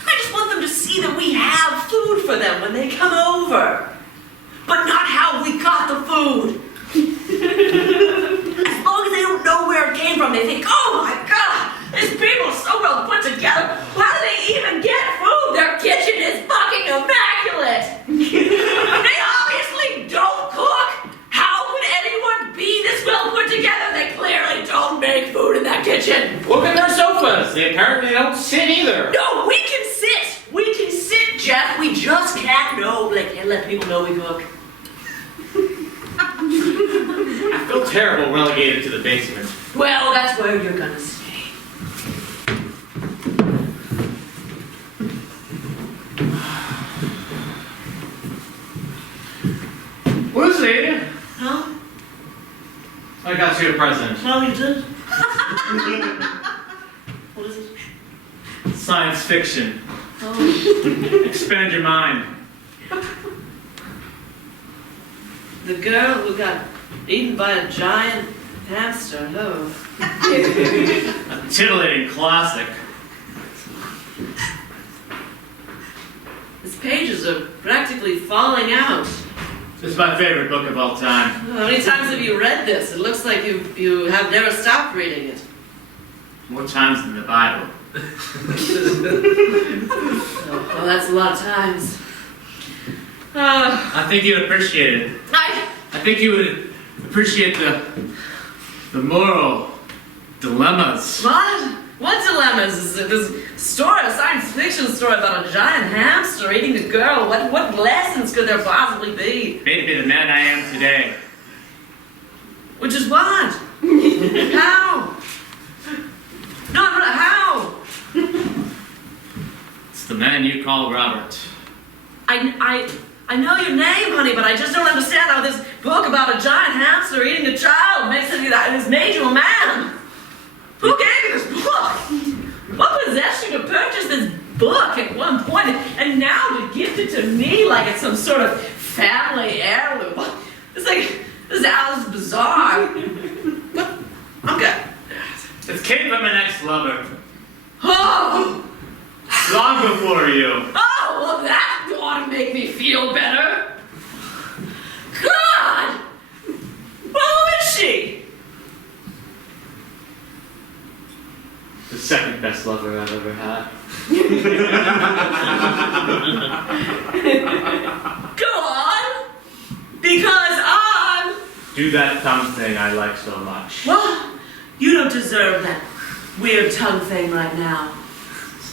I just want them to see that we have food for them when they come over. But not how we got the food. As long as they don't know where it came from, they think, oh my God, these people are so well put together. How do they even get food? Their kitchen is fucking immaculate. They obviously don't cook. How could anyone be this well put together? They clearly don't make food in that kitchen. Look at their sofas. They apparently don't sit either. No, we can sit. We can sit, Jeff. We just can't know. Like, can't let people know we cook. I feel terrible relegated to the basement. Well, that's where you're gonna stay. Lucy, Huh? I got you a present. No, you did. What is it? Science fiction. Oh. Expand your mind. The girl who got eaten by a giant hamster. Oh. A titillating classic. His pages are practically falling out. This is my favorite book of all time. How many times have you read this? It looks like you have never stopped reading it. More times than the Bible. Oh, well, that's a lot of times. I think you'd appreciate it. I think you would appreciate the moral dilemmas. What? What dilemmas? Is it this story, a science fiction story about a giant hamster eating a girl? What lessons could there possibly be? Made me the man I am today. Which is what? How? No, how? It's the man you call Robert. I know your name, honey, but I just don't understand how this book about a giant hamster eating a child has made you a man. Who gave you this book? What possessed you to purchase this book at one point and now to gift it to me like it's some sort of family heirloom? This is bizarre. But I'm good. It came from an ex-lover. Oh! Long before you. Oh, well that ought to make me feel better. God! Well, who is she? The second best lover I've ever had. Go on! Because I'm... Do that tongue thing I like so much. Well, you don't deserve that weird tongue thing right now.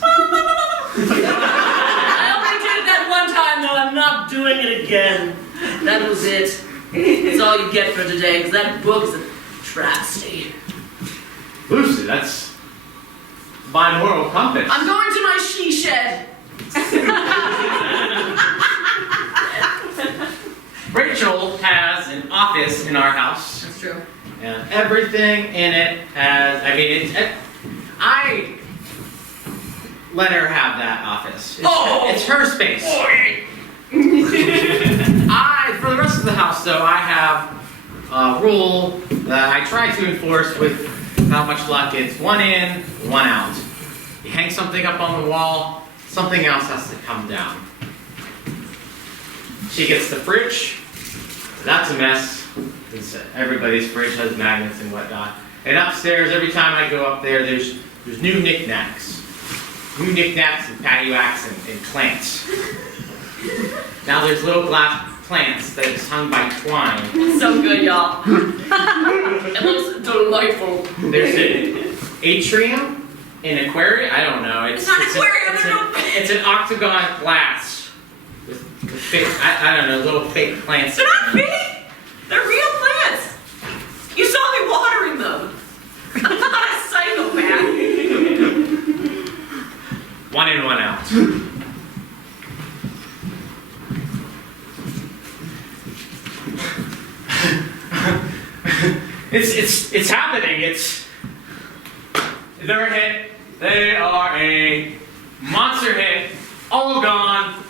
I only did it that one time, though. I'm not doing it again. That was it. That's all you get for today, because that book is a travesty. Lucy, that's my moral compass. I'm going to my she shed. Rachel has an office in our house. That's true. And everything in it has, I let her have that office. It's her space. For the rest of the house, though, I have a rule that I try to enforce with not much luck. It's one in, one out. You hang something up on the wall, something else has to come down. She gets the fridge. That's a mess. Everybody's fridge has magnets and whatnot. And upstairs, every time I go up there, there's new knickknacks. New knickknacks and paddywhacks and plants. Now there's little glass plants that is hung by twine. So good, y'all. It looks delightful. There's an atrium, an aquarium. I don't know. It's not an aquarium. It's an octagon glass with fake, I don't know, little fake plants. They're not fake. They're real plants. You saw me watering them. I'm not a psychopath. One in, one out. It's happening. They're a hit. They are a monster hit. All gone.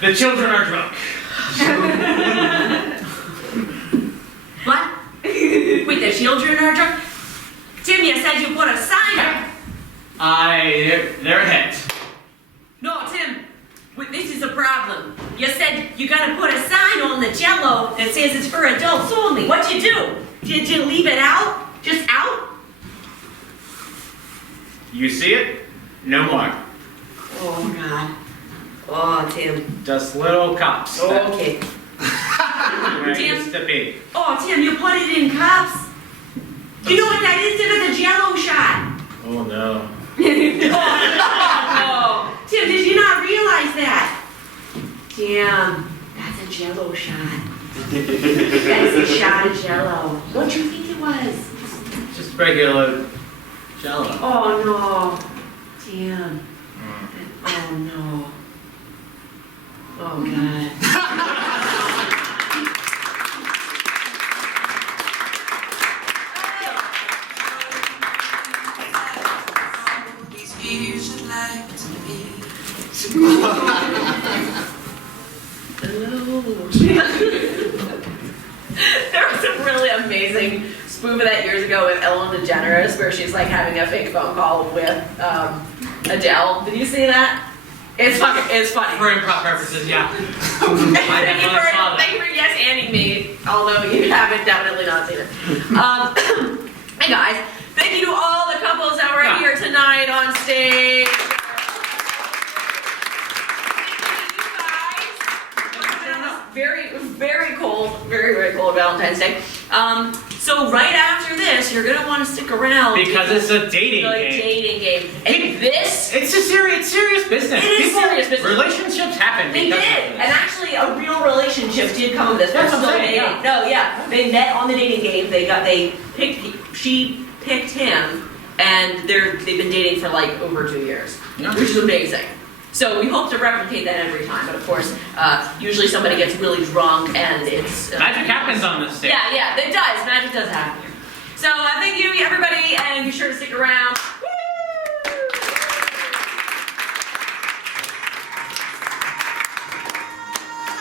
The children are drunk. What? Wait, the children are drunk? Tim, you said you put a sign up. They're a hit. No, Tim, this is a problem. You said you gotta put a sign on the Jello that says it's for adults only. What'd you do? Did you leave it out? Just out? You see it? No more. Oh, God. Oh, Tim. Just little cups. Oh, okay. Where it used to be. Oh, Tim, you put it in cups? You know what that is? Instead of the Jello shot. Oh no. Oh, Tim, did you not realize that? Tim, that's a Jello shot. That's a shot of Jello. What do you think it was? Just regular Jello. Oh no, Tim. Oh no. Oh God. There was a really amazing spoof of that years ago with Ellen DeGeneres where she's like having a fake phone call with Adele. Did you see that? It's funny. For improv purposes, yeah. Thank you for yes anding me, although you haven't definitely not seen it. Hey guys, thank you to all the couples that were here tonight on stage. Very cold, very cold Valentine's Day. So right after this, you're gonna want to stick around Because it's a dating game. Dating game, and this. It's serious business. It is serious business. Relationships happen. They because did, of this. and actually a real relationship did come of this. That's They're what I'm still saying, dating. No, yeah, they met on the dating game. She picked him, and they've been dating for like over 2 years, which is amazing. So we hope to replicate that every time, but of course, usually somebody gets really drunk and it's Magic happens on this stage. Yeah, it does. Magic does happen. So thank you, everybody, and be sure to stick around.